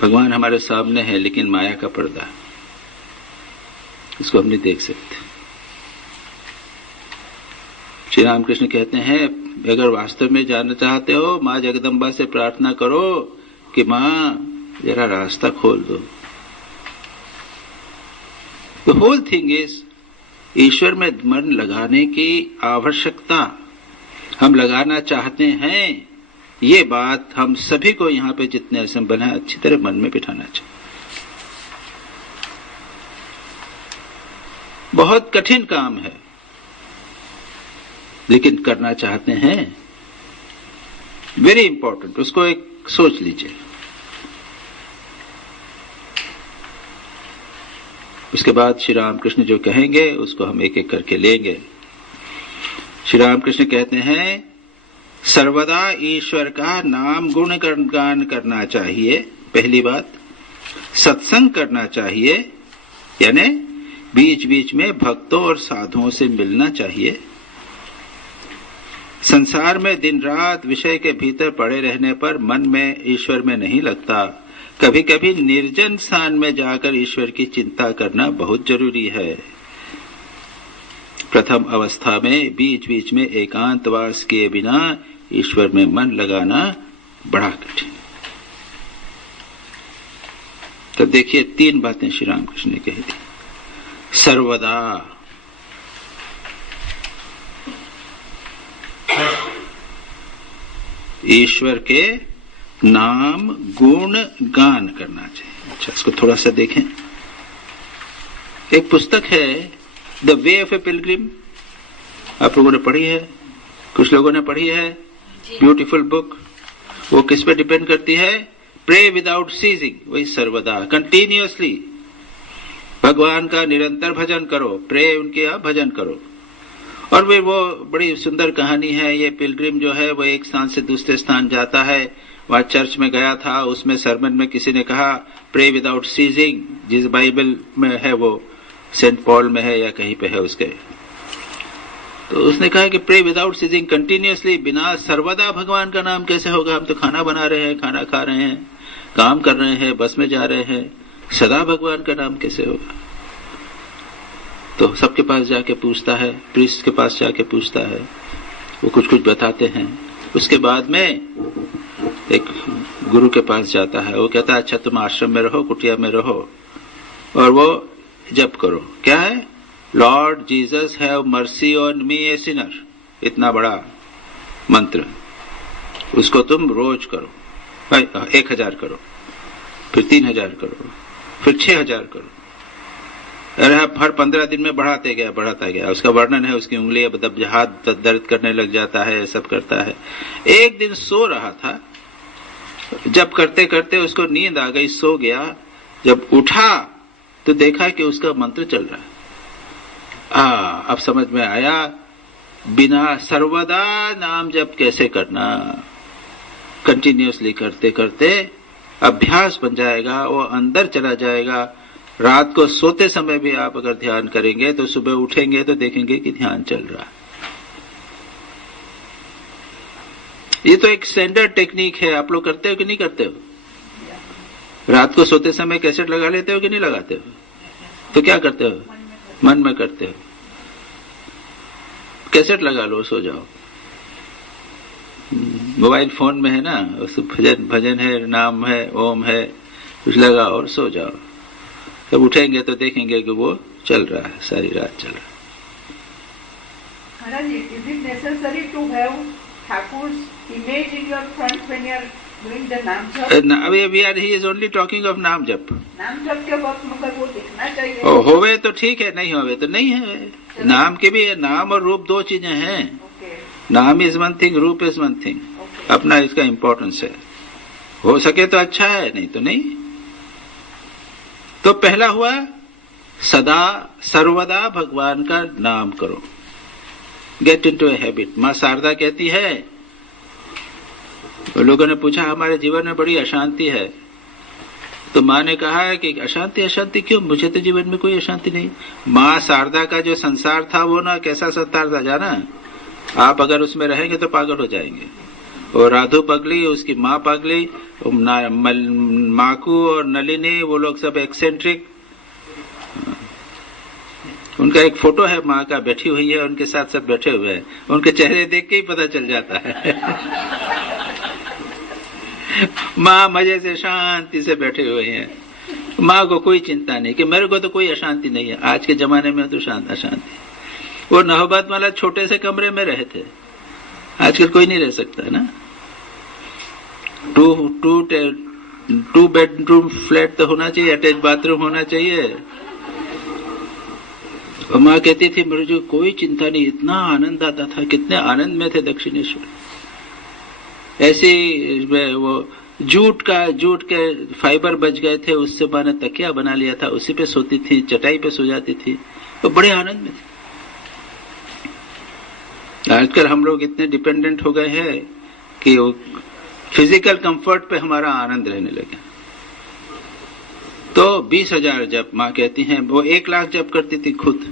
भगवान हमारे सामने है, लेकिन माया का पर्दा, इसको हम नहीं देख सकते। श्री रामकृष्ण कहते हैं अगर वास्तव में जानना चाहते हो, माँ जगदम्बा से प्रार्थना करो कि माँ जरा रास्ता खोल दो। द होल थिंग इज, ईश्वर में मन लगाने की आवश्यकता हम लगाना चाहते हैं, ये बात हम सभी को यहाँ पे जितने असंभव है अच्छी तरह मन में बिठाना चाहिए। बहुत कठिन काम है लेकिन करना चाहते हैं, वेरी इंपॉर्टेंट। उसको एक सोच लीजिए। उसके बाद श्री रामकृष्ण जो कहेंगे उसको हम एक एक करके लेंगे। श्री रामकृष्ण कहते हैं सर्वदा ईश्वर का नाम गुण गान करना चाहिए, पहली बात। सत्संग करना चाहिए, यानी बीच बीच में भक्तों और साधुओं से मिलना चाहिए। संसार में दिन रात विषय के भीतर पड़े रहने पर मन में ईश्वर में नहीं लगता। कभी कभी निर्जन स्थान में जाकर ईश्वर की चिंता करना बहुत जरूरी है। प्रथम अवस्था में बीच बीच में एकांतवास किए बिना ईश्वर में मन लगाना बड़ा कठिन। तो देखिए 3 बातें श्री रामकृष्ण ने कही थी। सर्वदा, ईश्वर के नाम गुण गान करना चाहिए। अच्छा, इसको थोड़ा सा देखें। एक पुस्तक है the way of A Pilgrim, आप लोगों ने पढ़ी है, कुछ लोगों ने पढ़ी है, ब्यूटीफुल बुक। वो किस पे डिपेंड करती है? प्रे विदाउट सीजिंग, वही सर्वदा, कंटिन्यूअसली भगवान का निरंतर भजन करो, प्रे उनके यहाँ भजन करो। और वे वो बड़ी सुंदर कहानी है। ये पिलग्रिम जो है वो एक स्थान से दूसरे स्थान जाता है। वहाँ चर्च में गया था, उसमें सरमन में किसी ने कहा प्रे विदाउट सीजिंग, जिस बाइबल में है वो सेंट पॉल में है या कहीं पे है उसके, तो उसने कहा कि प्रे विदाउट सीजिंग कंटिन्यूअसली, बिना सर्वदा भगवान का नाम कैसे होगा? हम तो खाना बना रहे हैं, खाना खा रहे हैं, काम कर रहे हैं, बस में जा रहे हैं, सदा भगवान का नाम कैसे होगा? तो सबके पास जाके पूछता है, प्रीस्ट के पास जाके पूछता है, वो कुछ कुछ बताते हैं। उसके बाद में एक गुरु के पास जाता है, वो कहता है अच्छा तुम आश्रम में रहो, कुटिया में रहो और वो जप करो। क्या है? Lord Jesus have mercy on me A Sinner, इतना बड़ा मंत्र, उसको तुम रोज करो, 1000 करो, फिर 3000 करो, फिर 6000 करो। अरे हर 15 दिन में बढ़ाता गया। उसका वर्णन है, उसकी उंगलियां हाथ दर्द करने लग जाता है, सब करता है। एक दिन सो रहा था, जब करते करते उसको नींद आ गई, सो गया। जब उठा तो देखा कि उसका मंत्र चल रहा है। अब समझ में आया बिना सर्वदा नाम जप कैसे करना। कंटिन्यूअसली करते करते अभ्यास बन जाएगा, वो अंदर चला जाएगा। रात को सोते समय भी आप अगर ध्यान करेंगे तो सुबह उठेंगे तो देखेंगे कि ध्यान चल रहा है। ये तो एक स्टैंडर्ड टेक्निक है। आप लोग करते हो कि नहीं करते हो? रात को सोते समय कैसेट लगा लेते हो कि नहीं लगाते हो? तो क्या करते हो? मन में करते हो। कैसेट लगा लो, सो जाओ। मोबाइल फोन में है ना, उस भजन है, नाम है, ओम है, कुछ लगाओ और सो जाओ। तब उठेंगे तो देखेंगे कि वो चल रहा है, सारी रात चल रहा है। Is it necessary to have Thakur's image in your front when you are doing the नाम जप? He is only talking of नाम जप। नाम जप के वक्त मतलब वो दिखना चाहिए। होवे तो ठीक है, नहीं होवे तो नहीं है। नाम के भी नाम और रूप दो चीजें हैं। नाम इज वन थिंग, रूप इज वन थिंग। अपना इसका इम्पोर्टेंस है। हो सके तो अच्छा है, नहीं तो नहीं। तो पहला हुआ सदा सर्वदा भगवान का नाम करो, गेट इनटू ए हैबिट। माँ शारदा कहती है, लोगों ने पूछा हमारे जीवन में बड़ी अशांति है, तो माँ ने कहा है कि अशांति क्यों? मुझे तो जीवन में कोई अशांति नहीं। माँ शारदा का जो संसार था वो ना कैसा संसार था जाना? आप अगर उसमें रहेंगे तो पागल हो जाएंगे। और राधु पगली, उसकी माँ पगली, माकू और नलिनी, वो लोग सब एक्सेंट्रिक। उनका एक फोटो है, माँ का बैठी हुई है, उनके साथ सब बैठे हुए हैं। उनके चेहरे देख के ही पता चल जाता है। माँ मजे से शांति से बैठे हुए हैं। माँ को कोई चिंता नहीं कि मेरे को तो कोई अशांति नहीं है। आज के जमाने में तो अशांति। वो नहबत वाला छोटे से कमरे में रहे थे, आजकल कोई नहीं रह सकता ना। टू बेडरूम फ्लैट तो होना चाहिए, अटैच बाथरूम होना चाहिए। और माँ कहती थी मेरे जो कोई चिंता नहीं, इतना आनंद आता था, कितने आनंद में थे दक्षिणेश्वर। ऐसी वो जूट के फाइबर बच गए थे, उससे माँ ने तकिया बना लिया था, उसी पे सोती थी, चटाई पे सो जाती थी, वो बड़े आनंद में थे। आजकल हम लोग इतने डिपेंडेंट हो गए हैं कि फिजिकल कंफर्ट पे हमारा आनंद रहने लगे। तो 20,000 जप, माँ कहती हैं, वो 1 लाख जप करती थी खुद।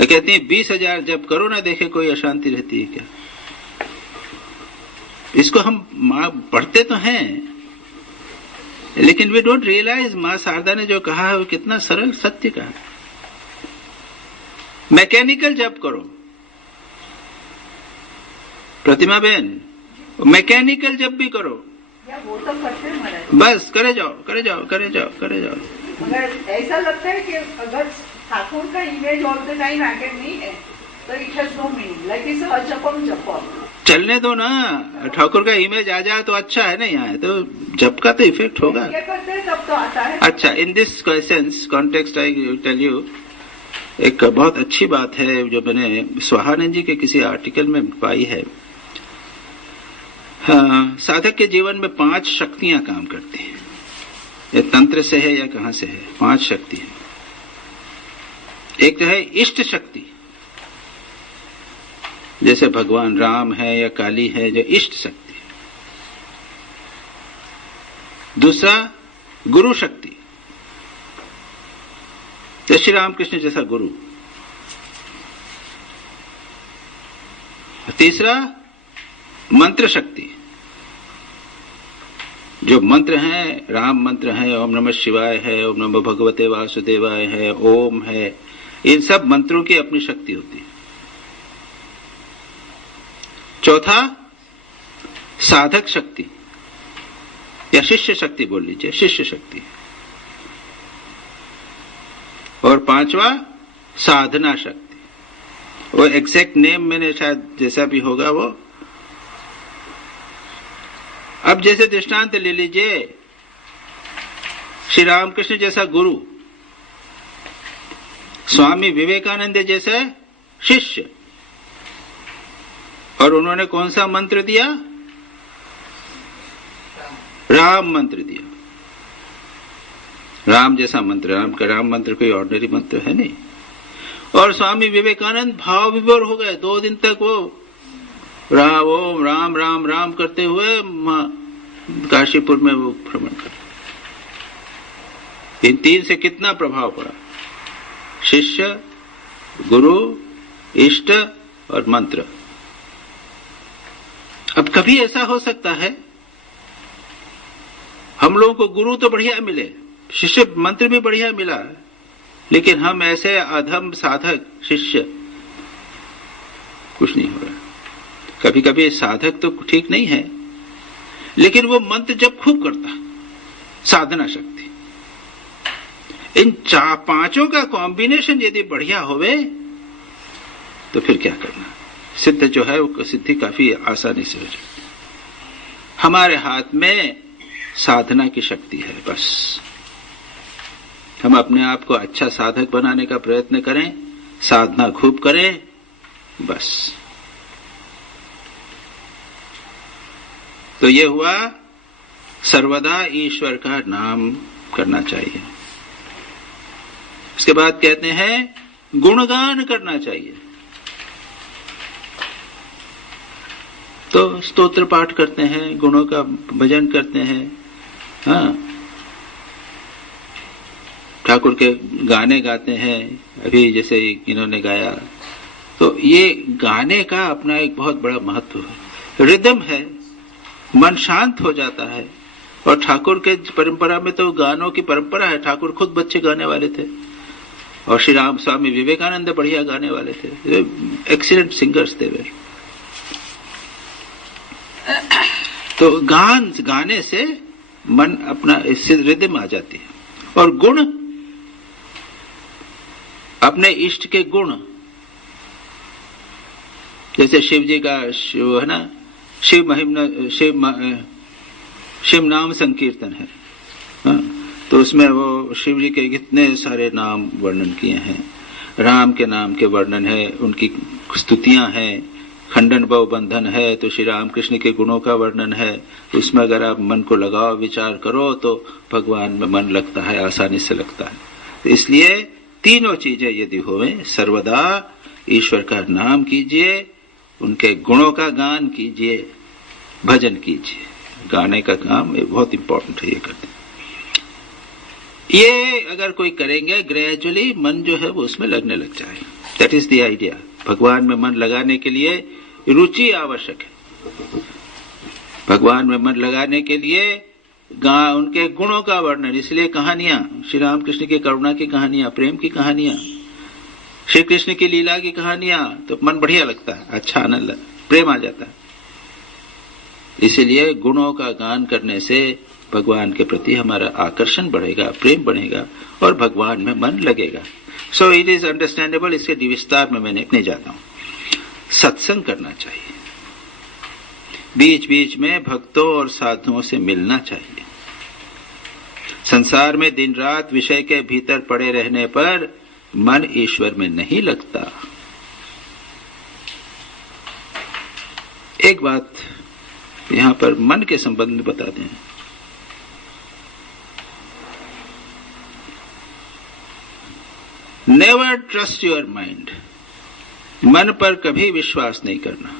कहती हैं 20,000 जप करो ना, देखे कोई अशांति रहती है क्या। इसको हम माँ पढ़ते तो हैं, लेकिन वी डोंट रियलाइज माँ शारदा ने जो कहा है वो कितना सरल सत्य कहा। मैकेनिकल जप करो, प्रतिमा बहन, मैकेनिकल जब भी करो, वो तो करते हैं, बस करे जाओ। मगर ऐसा लगता है कि अगर ठाकुर का इमेज ऑल द टाइम आगे नहीं है तो it has no meaning, like is जपम। चलने दो ना, ठाकुर का इमेज आ जाए तो अच्छा है, नहीं आए तो जप का तो इफेक्ट होगा। क्या करते हैं तब तो आता है। अच्छा, in this sense context I tell you एक बहुत अच्छी बात है जो मैंने स्वाहानंद जी के किसी आर्टिकल में पाई है। हाँ, साधक के जीवन में 5 शक्तियां काम करती हैं। ये तंत्र से है या कहां से है? 5 शक्ति है। एक तो है इष्ट शक्ति, जैसे भगवान राम है या काली है, जो इष्ट शक्ति है। दूसरा गुरु शक्ति, जय श्री रामकृष्ण जैसा गुरु। तीसरा मंत्र शक्ति, जो मंत्र हैं, राम मंत्र है, ओम नमः शिवाय है, ओम नमः भगवते वासुदेवाय है, ओम है, इन सब मंत्रों की अपनी शक्ति होती है। चौथा साधक शक्ति या शिष्य शक्ति बोल लीजिए, शिष्य शक्ति। और 5वां साधना शक्ति। वो एग्जैक्ट नेम मैंने शायद जैसा भी होगा वो। अब जैसे दृष्टांत ले लीजिए, श्री रामकृष्ण जैसा गुरु, स्वामी विवेकानंद जैसे शिष्य, और उन्होंने कौन सा मंत्र दिया? राम मंत्र दिया। राम जैसा मंत्र, राम मंत्र कोई ऑर्डिनरी मंत्र है नहीं। और स्वामी विवेकानंद भाव विभोर हो गए। 2 दिन तक वो ओम राम राम राम करते हुए काशीपुर में वो भ्रमण कर। इन 3 से कितना प्रभाव पड़ा? शिष्य, गुरु, इष्ट और मंत्र। अब कभी ऐसा हो सकता है हम लोगों को गुरु तो बढ़िया मिले, शिष्य मंत्र भी बढ़िया मिला, लेकिन हम ऐसे अधम साधक शिष्य कुछ नहीं हो रहा। कभी कभी साधक तो ठीक नहीं है, लेकिन वो मंत्र जब खूब करता, साधना शक्ति, इन 5 का कॉम्बिनेशन यदि बढ़िया होवे तो फिर क्या करना? सिद्ध जो है वो सिद्धि काफी आसानी से हो जाती। हमारे हाथ में साधना की शक्ति है। बस हम अपने आप को अच्छा साधक बनाने का प्रयत्न करें, साधना खूब करें, बस। तो ये हुआ सर्वदा ईश्वर का नाम करना चाहिए। उसके बाद कहते हैं गुणगान करना चाहिए। तो स्तोत्र पाठ करते हैं, गुणों का भजन करते हैं। हाँ, ठाकुर के गाने गाते हैं, अभी जैसे इन्होंने गाया। तो ये गाने का अपना एक बहुत बड़ा महत्व है। रिदम है, मन शांत हो जाता है। और ठाकुर के परंपरा में तो गानों की परंपरा है। ठाकुर खुद बच्चे गाने वाले थे, और श्री राम स्वामी विवेकानंद बढ़िया गाने वाले थे, एक्सीलेंट सिंगर्स थे वे। तो गाने से मन अपना इससे रिदम आ जाती है। और गुण, अपने इष्ट के गुण, जैसे शिव जी का शिव है ना, शिव नाम संकीर्तन है। हाँ, तो उसमें वो शिव जी के कितने सारे नाम वर्णन किए हैं। राम के नाम के वर्णन है, उनकी स्तुतियां हैं। खंडन भव बंधन है तो श्री रामकृष्ण के गुणों का वर्णन है। उसमें अगर आप मन को लगाओ, विचार करो, तो भगवान में मन लगता है, आसानी से लगता है। तो इसलिए तीनों चीजें यदि होवे, सर्वदा ईश्वर का नाम कीजिए, उनके गुणों का गान कीजिए, भजन कीजिए। गाने का काम बहुत इंपॉर्टेंट है, ये करते। ये अगर कोई करेंगे, ग्रेजुअली मन जो है वो उसमें लगने लग जाएगा। That is the idea. भगवान में मन लगाने के लिए रुचि आवश्यक है। भगवान में मन लगाने के लिए उनके गुणों का वर्णन, इसलिए कहानियां, श्री रामकृष्ण की करुणा की कहानियां, प्रेम की कहानियां, श्री कृष्ण की लीला की कहानियां, तो मन बढ़िया लगता है, अच्छा आनंद, प्रेम आ जाता है। इसीलिए गुणों का गान करने से भगवान के प्रति हमारा आकर्षण बढ़ेगा, प्रेम बढ़ेगा और भगवान में मन लगेगा। So it is understandable. इसके विस्तार में मैंने नहीं जाता हूं। सत्संग करना चाहिए, बीच बीच में भक्तों और साधुओं से मिलना चाहिए। संसार में दिन रात विषय के भीतर पड़े रहने पर मन ईश्वर में नहीं लगता। एक बात यहां पर मन के संबंध में बता दें। नेवर ट्रस्ट योर माइंड, मन पर कभी विश्वास नहीं करना।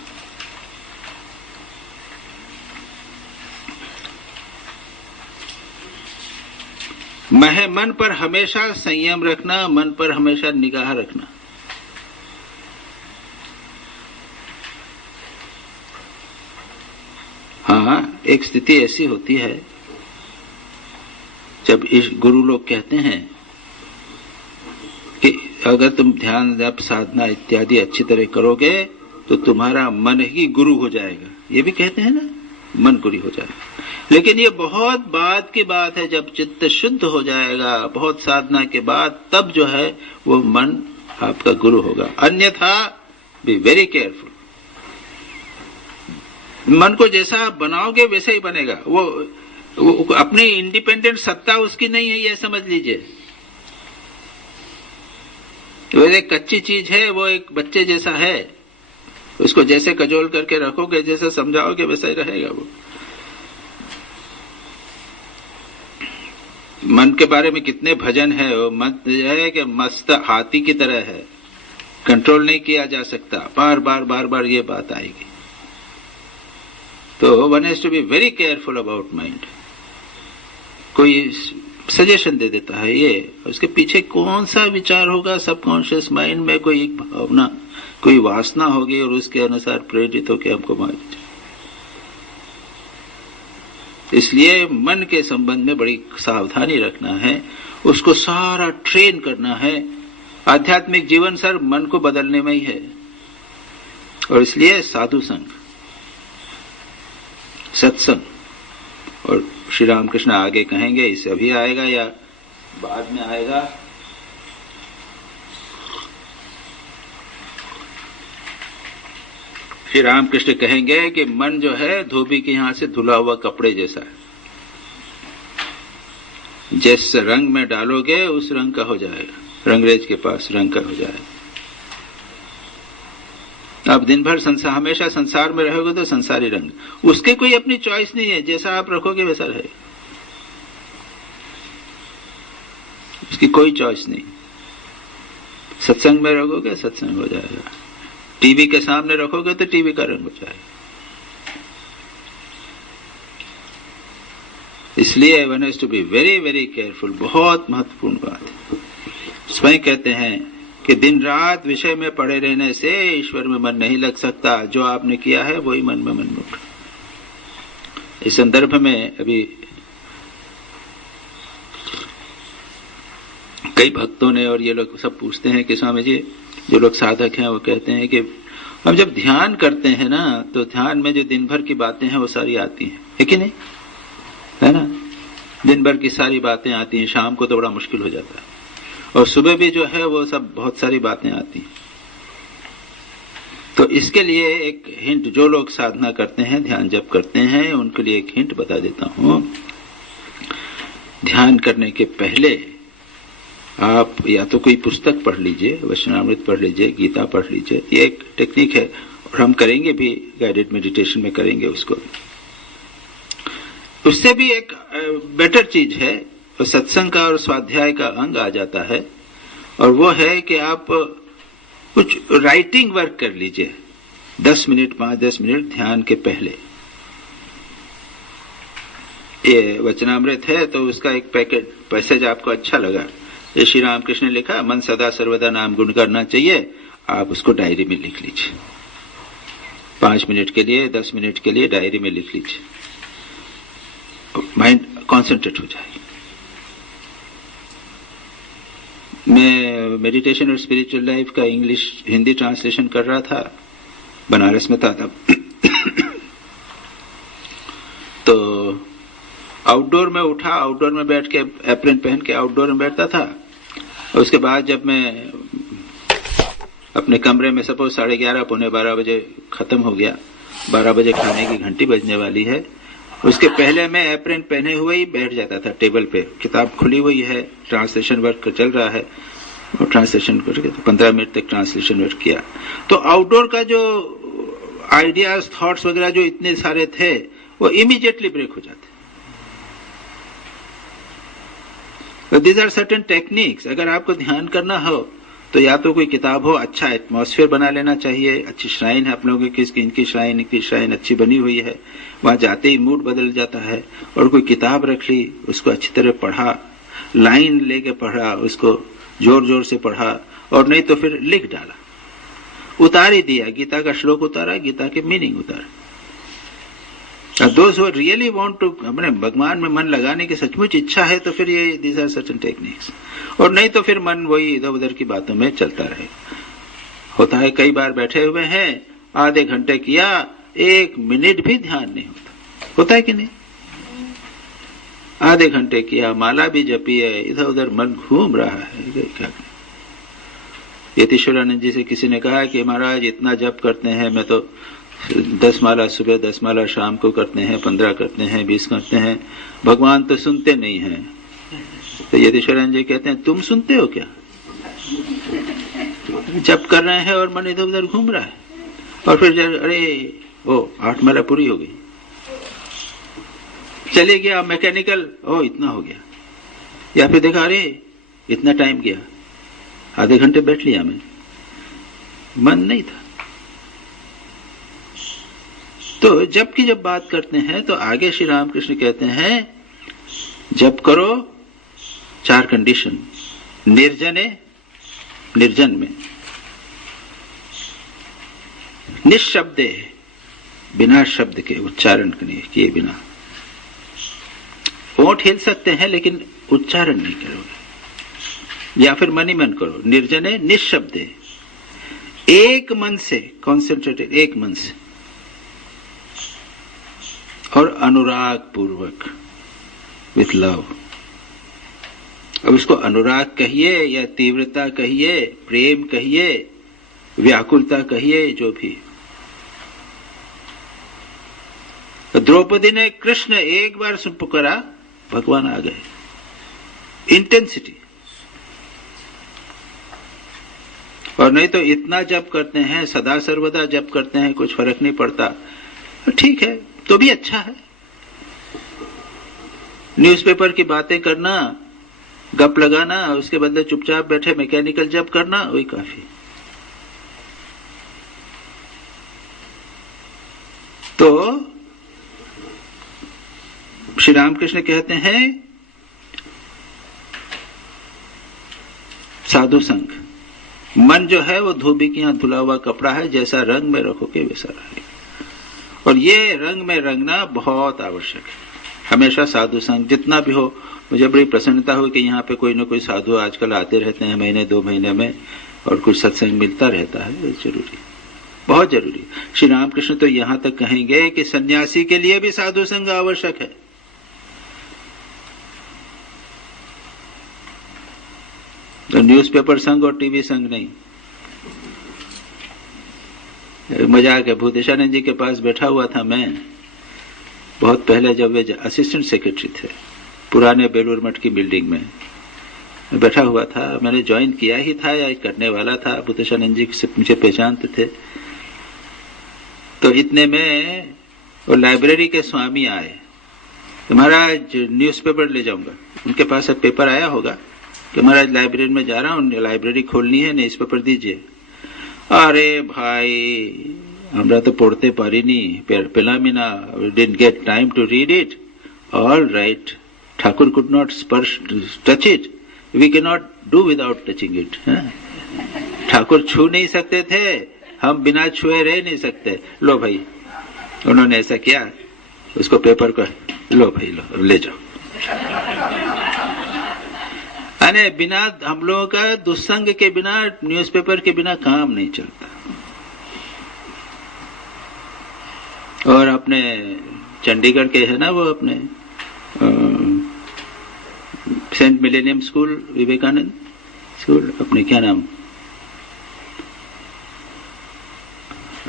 मन पर हमेशा संयम रखना, मन पर हमेशा निगाह रखना। हाँ, एक स्थिति ऐसी होती है जब इस गुरु लोग कहते हैं कि अगर तुम ध्यान जप साधना इत्यादि अच्छी तरह करोगे तो तुम्हारा मन ही गुरु हो जाएगा। ये भी कहते हैं ना, मन गुरु हो जाएगा। लेकिन ये बहुत बाद की बात है। जब चित्त शुद्ध हो जाएगा बहुत साधना के बाद, तब जो है वो मन आपका गुरु होगा। अन्यथा बी वेरी केयरफुल। मन को जैसा आप बनाओगे वैसा ही बनेगा। वो अपनी इंडिपेंडेंट सत्ता उसकी नहीं है, यह समझ लीजिए। वो एक कच्ची चीज है, वो एक बच्चे जैसा है। उसको जैसे कजोल करके रखोगे, जैसे समझाओगे वैसा ही रहेगा वो। मन के बारे में कितने भजन है। वो मन है कि मस्त हाथी की तरह है, कंट्रोल नहीं किया जा सकता। बार बार बार बार ये बात आएगी। तो one has to be very careful about mind. कोई सजेशन दे देता है ये, उसके पीछे कौन सा विचार होगा, सबकॉन्शियस माइंड में कोई एक भावना, कोई वासना होगी और उसके अनुसार प्रेरित होकर हमको मार। इसलिए मन के संबंध में बड़ी सावधानी रखना है, उसको सारा ट्रेन करना है। आध्यात्मिक जीवन सर मन को बदलने में ही है। और इसलिए साधु संग, सत्संग, और श्री रामकृष्ण आगे कहेंगे, इसे अभी आएगा या बाद में आएगा, श्री रामकृष्ण कहेंगे कि मन जो है धोबी के यहां से धुला हुआ कपड़े जैसा है। जिस रंग में डालोगे उस रंग का हो जाएगा, रंगरेज के पास रंग का हो जाएगा। आप दिन भर हमेशा संसार में रहोगे तो संसारी रंग, उसके कोई अपनी चॉइस नहीं है। जैसा आप रखोगे वैसा रहेगा, उसकी कोई चॉइस नहीं। सत्संग में रखोगे सत्संग हो जाएगा, टीवी के सामने रखोगे तो टीवी का रंग हो जाएगा। इसलिए one has to be very very careful. बहुत महत्वपूर्ण बात है। स्वयं कहते हैं कि दिन रात विषय में पड़े रहने से ईश्वर में मन नहीं लग सकता। जो आपने किया है वही मन में उठा। इस संदर्भ में अभी कई भक्तों ने और ये लोग सब पूछते हैं कि स्वामी जी, जो लोग साधक हैं वो कहते हैं कि हम जब ध्यान करते हैं ना तो ध्यान में जो दिन भर की बातें हैं वो सारी आती हैं, है कि नहीं, है ना। दिन भर की सारी बातें आती हैं, शाम को तो बड़ा मुश्किल हो जाता है, और सुबह भी जो है वो सब बहुत सारी बातें आती हैं। तो इसके लिए एक हिंट, जो लोग साधना करते हैं, ध्यान जप करते हैं, उनके लिए एक हिंट बता देता हूं। ध्यान करने के पहले आप या तो कोई पुस्तक पढ़ लीजिए, वचनामृत पढ़ लीजिए, गीता पढ़ लीजिए। ये एक टेक्निक है और हम करेंगे भी, गाइडेड मेडिटेशन में करेंगे उसको। उससे भी एक बेटर चीज है, तो सत्संग का और स्वाध्याय का अंग आ जाता है, और वो है कि आप कुछ राइटिंग वर्क कर लीजिए 10 मिनट 5-10 मिनट ध्यान के पहले। ये वचनामृत है तो उसका एक पैसेज आपको अच्छा लगा, ये श्री रामकृष्ण ने लिखा, मन सदा सर्वदा नाम गुण करना चाहिए। आप उसको डायरी में लिख लीजिए, 5 मिनट के लिए 10 मिनट के लिए डायरी में लिख लीजिए, माइंड कॉन्सेंट्रेट हो जाएगी। मैं मेडिटेशन और स्पिरिचुअल लाइफ का इंग्लिश हिंदी ट्रांसलेशन कर रहा था, बनारस में था तब। तो आउटडोर में उठा, आउटडोर में बैठ के एप्रन पहन के आउटडोर में बैठता था। और उसके बाद जब मैं अपने कमरे में, सपोज 11:30 पौने 12 बजे खत्म हो गया, 12 बजे खाने की घंटी बजने वाली है, उसके पहले मैं एप्रन पहने हुए ही बैठ जाता था टेबल पे, किताब खुली हुई है, ट्रांसलेशन वर्क चल रहा है, और ट्रांसलेशन करके 15 मिनट तक ट्रांसलेशन वर्क किया। तो आउटडोर का जो आइडियाज, थॉट्स वगैरह जो इतने सारे थे वो इमीडिएटली ब्रेक हो जाते। तो दीज आर सर्टेन टेक्निक्स। अगर आपको ध्यान करना हो तो या तो कोई किताब हो, अच्छा एटमॉस्फेयर बना लेना चाहिए, अच्छी श्राइन है आप लोगों की, इनकी श्राइन अच्छी बनी हुई है, वहां जाते ही मूड बदल जाता है। और कोई किताब रख ली, उसको अच्छी तरह पढ़ा, लाइन लेके पढ़ा, उसको जोर जोर से पढ़ा, और नहीं तो फिर लिख डाला, उतार ही दिया, गीता का श्लोक उतारा, गीता के मीनिंग उतारा। Those who really want to, अपने भगवान में मन लगाने की सचमुच इच्छा है तो फिर ये दीज आर सर्टेन टेक्निक्स। और नहीं तो फिर मन वही इधर उधर की बातों में चलता रहेगा। होता है कई बार बैठे हुए हैं, आधे घंटे किया, 1 मिनट भी ध्यान नहीं होता। होता है कि नहीं? आधे घंटे किया, माला भी जपी है, इधर उधर मन घूम रहा है, क्या? यतीश्वरानंद जी से किसी ने कहा कि महाराज इतना जप करते हैं, मैं तो 10 माला सुबह, 10 माला शाम को करते हैं, 15 करते हैं, 20 करते हैं, भगवान तो सुनते नहीं हैं। तो यतीश्वरानंद जी कहते हैं तुम सुनते हो क्या? जप कर रहे हैं और मन इधर उधर घूम रहा है, और फिर अरे ओ 8 माला पूरी हो गई, चले गया मैकेनिकल, ओ इतना हो गया, या फिर देखा अरे इतना टाइम गया, आधे घंटे बैठ लिया मैं, मन नहीं था। तो जब की जब बात करते हैं तो आगे श्री रामकृष्ण कहते हैं जब करो 4 कंडीशन, निर्जन में, निशब्दे, बिना शब्द के, उच्चारण किए बिना। ओंठ हिल सकते हैं लेकिन उच्चारण नहीं करोगे, या फिर मन ही मन करो। निर्जने निशब्दे, एक मन से, कॉन्सेंट्रेटेड, एक मन से, और अनुराग पूर्वक, विथ लव। अब इसको अनुराग कहिए या तीव्रता कहिए, प्रेम कहिए, व्याकुलता कहिए, जो भी। तो द्रौपदी ने कृष्ण एक बार सुन पुकारा, भगवान आ गए। इंटेंसिटी। और नहीं तो इतना जप करते हैं, सदा सर्वदा जप करते हैं, कुछ फर्क नहीं पड़ता, ठीक है तो भी अच्छा है। न्यूज़पेपर की बातें करना, गप लगाना, उसके बदले चुपचाप बैठे मैकेनिकल जप करना, वही काफी। तो श्री रामकृष्ण कहते हैं साधु संग, मन जो है वो धोबी के यहां धुला हुआ कपड़ा है, जैसा रंग में रखोगे वैसा रहेगा। और ये रंग में रंगना बहुत आवश्यक है। हमेशा साधु संग जितना भी हो, मुझे बड़ी प्रसन्नता हुई कि यहाँ पे कोई ना कोई साधु आजकल आते रहते हैं, महीने 2 महीने में, और कुछ सत्संग मिलता रहता है, जरूरी, बहुत जरूरी। श्री रामकृष्ण तो यहाँ तक कहेंगे कि सन्यासी के लिए भी साधु संग आवश्यक है। तो न्यूज़पेपर संग और टीवी संग नहीं। मजाक है, भूतेशानंद जी के पास बैठा हुआ था मैं, बहुत पहले जब वे असिस्टेंट सेक्रेटरी थे, पुराने बेलूर मठ की बिल्डिंग में बैठा हुआ था। मैंने ज्वाइन किया ही था या करने वाला था, भूतेशानंद जी से मुझे पहचानते थे। तो इतने में वो लाइब्रेरी के स्वामी आए, तो महाराज न्यूज़पेपर ले जाऊंगा। उनके पास अब पेपर आया होगा कि महाराज लाइब्रेरी में जा रहा हूँ, लाइब्रेरी खोलनी है, न्यूज़पेपर दीजिए। अरे भाई हमरा तो पढ़ते पारिनी, पेलामिना, didn't get time to read it. All right, Thakur could not touch it. We cannot do without touching it. Thakur छू नहीं सकते थे, हम बिना छुए रह नहीं सकते। लो भाई, उन्होंने ऐसा किया, उसको पेपर को लो भाई, लो ले जाओ। अरे बिना हम लोगों का दुस्संग के बिना, न्यूज़पेपर के बिना काम नहीं चलता। और अपने चंडीगढ़ के है ना वो अपने Saint Millennium School, Vivekanand School, अपने क्या नाम,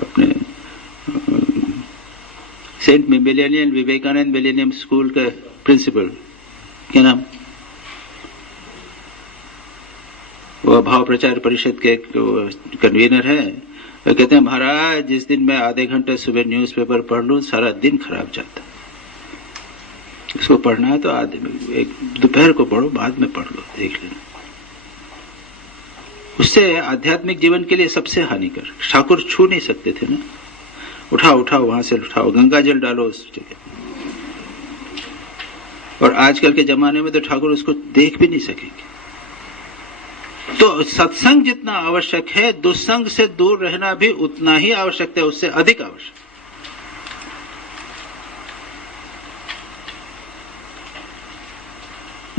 अपने Saint Millennium Vivekanand Millennium School का प्रिंसिपल क्या नाम, वो भाव प्रचार परिषद के कन्वीनर है, वो कहते हैं महाराज जिस दिन मैं आधे घंटे सुबह न्यूज़पेपर पढ़ लूं सारा दिन खराब जाता है। इसको पढ़ना है तो एक दोपहर को पढ़ो, बाद में पढ़ लो, देख लेना। उससे आध्यात्मिक जीवन के लिए सबसे हानिकर। ठाकुर छू नहीं सकते थे ना, उठाओ वहां से उठाओ, गंगा जल डालो उस जगह। और आजकल के जमाने में तो ठाकुर उसको देख भी नहीं सकेंगे। तो सत्संग जितना आवश्यक है, दुस्संग से दूर रहना भी उतना ही आवश्यक है, उससे अधिक आवश्यक।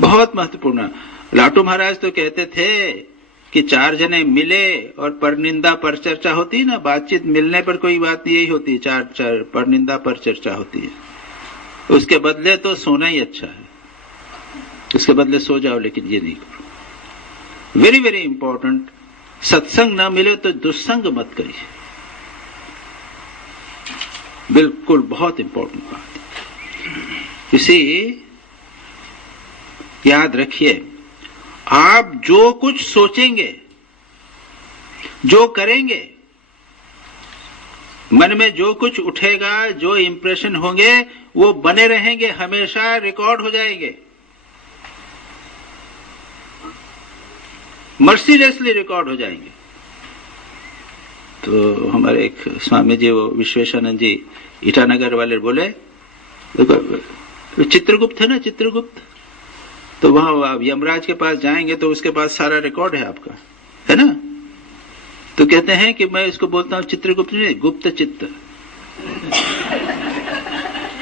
बहुत महत्वपूर्ण। लाटू महाराज तो कहते थे कि 4 जने मिले और परनिंदा पर चर्चा होती है ना, बातचीत मिलने पर कोई बात यही होती है, 4 परनिंदा पर चर्चा होती है। उसके बदले तो सोना ही अच्छा है, उसके बदले सो जाओ, लेकिन ये नहीं करो। Very very important. सत्संग ना मिले तो दुस्संग मत करिए, बिल्कुल बहुत इंपॉर्टेंट बात। इसी याद रखिए, आप जो कुछ सोचेंगे, जो करेंगे, मन में जो कुछ उठेगा, जो इंप्रेशन होंगे, वो बने रहेंगे, हमेशा रिकॉर्ड हो जाएंगे, मर्सीलेसली रिकॉर्ड हो जाएंगे। तो हमारे एक स्वामी जी, वो विश्वेशानंद जी ईटानगर वाले, बोले चित्रगुप्त है ना, चित्रगुप्त, तो वहां आप यमराज के पास जाएंगे तो उसके पास सारा रिकॉर्ड है आपका, है ना। तो कहते हैं कि मैं इसको बोलता हूं चित्रगुप्त नहीं, गुप्त चित्त।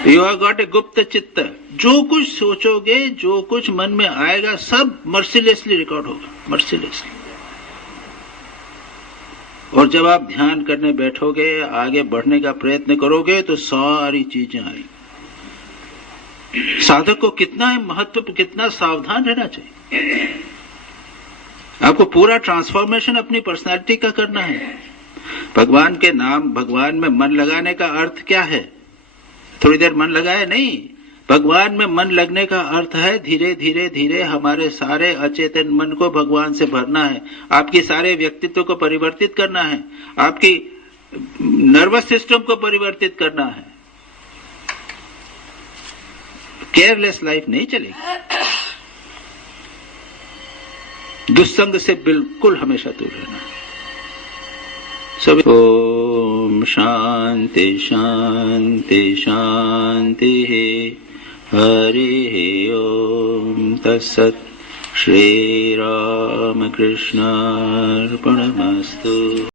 यू हैव गॉट ए गुप्त चित्त। जो कुछ सोचोगे, जो कुछ मन में आएगा, सब मर्सीलेसली रिकॉर्ड होगा, मर्सीलेसली। और जब आप ध्यान करने बैठोगे, आगे बढ़ने का प्रयत्न करोगे, तो सारी चीजें आएंगी। साधक को कितना महत्व, कितना सावधान रहना चाहिए। आपको पूरा ट्रांसफॉर्मेशन अपनी पर्सनालिटी का करना है। भगवान के नाम, भगवान में मन लगाने का अर्थ क्या है? थोड़ी देर मन लगाए नहीं। भगवान में मन लगने का अर्थ है धीरे धीरे धीरे हमारे सारे अचेतन मन को भगवान से भरना है। आपकी सारे व्यक्तित्व को परिवर्तित करना है, आपकी नर्वस सिस्टम को परिवर्तित करना है। केयरलेस लाइफ नहीं चलेगी। दुस्संग से बिल्कुल हमेशा दूर रहना। सभी ओम शांति शांति शांति। हरि ओम तत्सत्। श्री राम कृष्णार्पणमस्तु।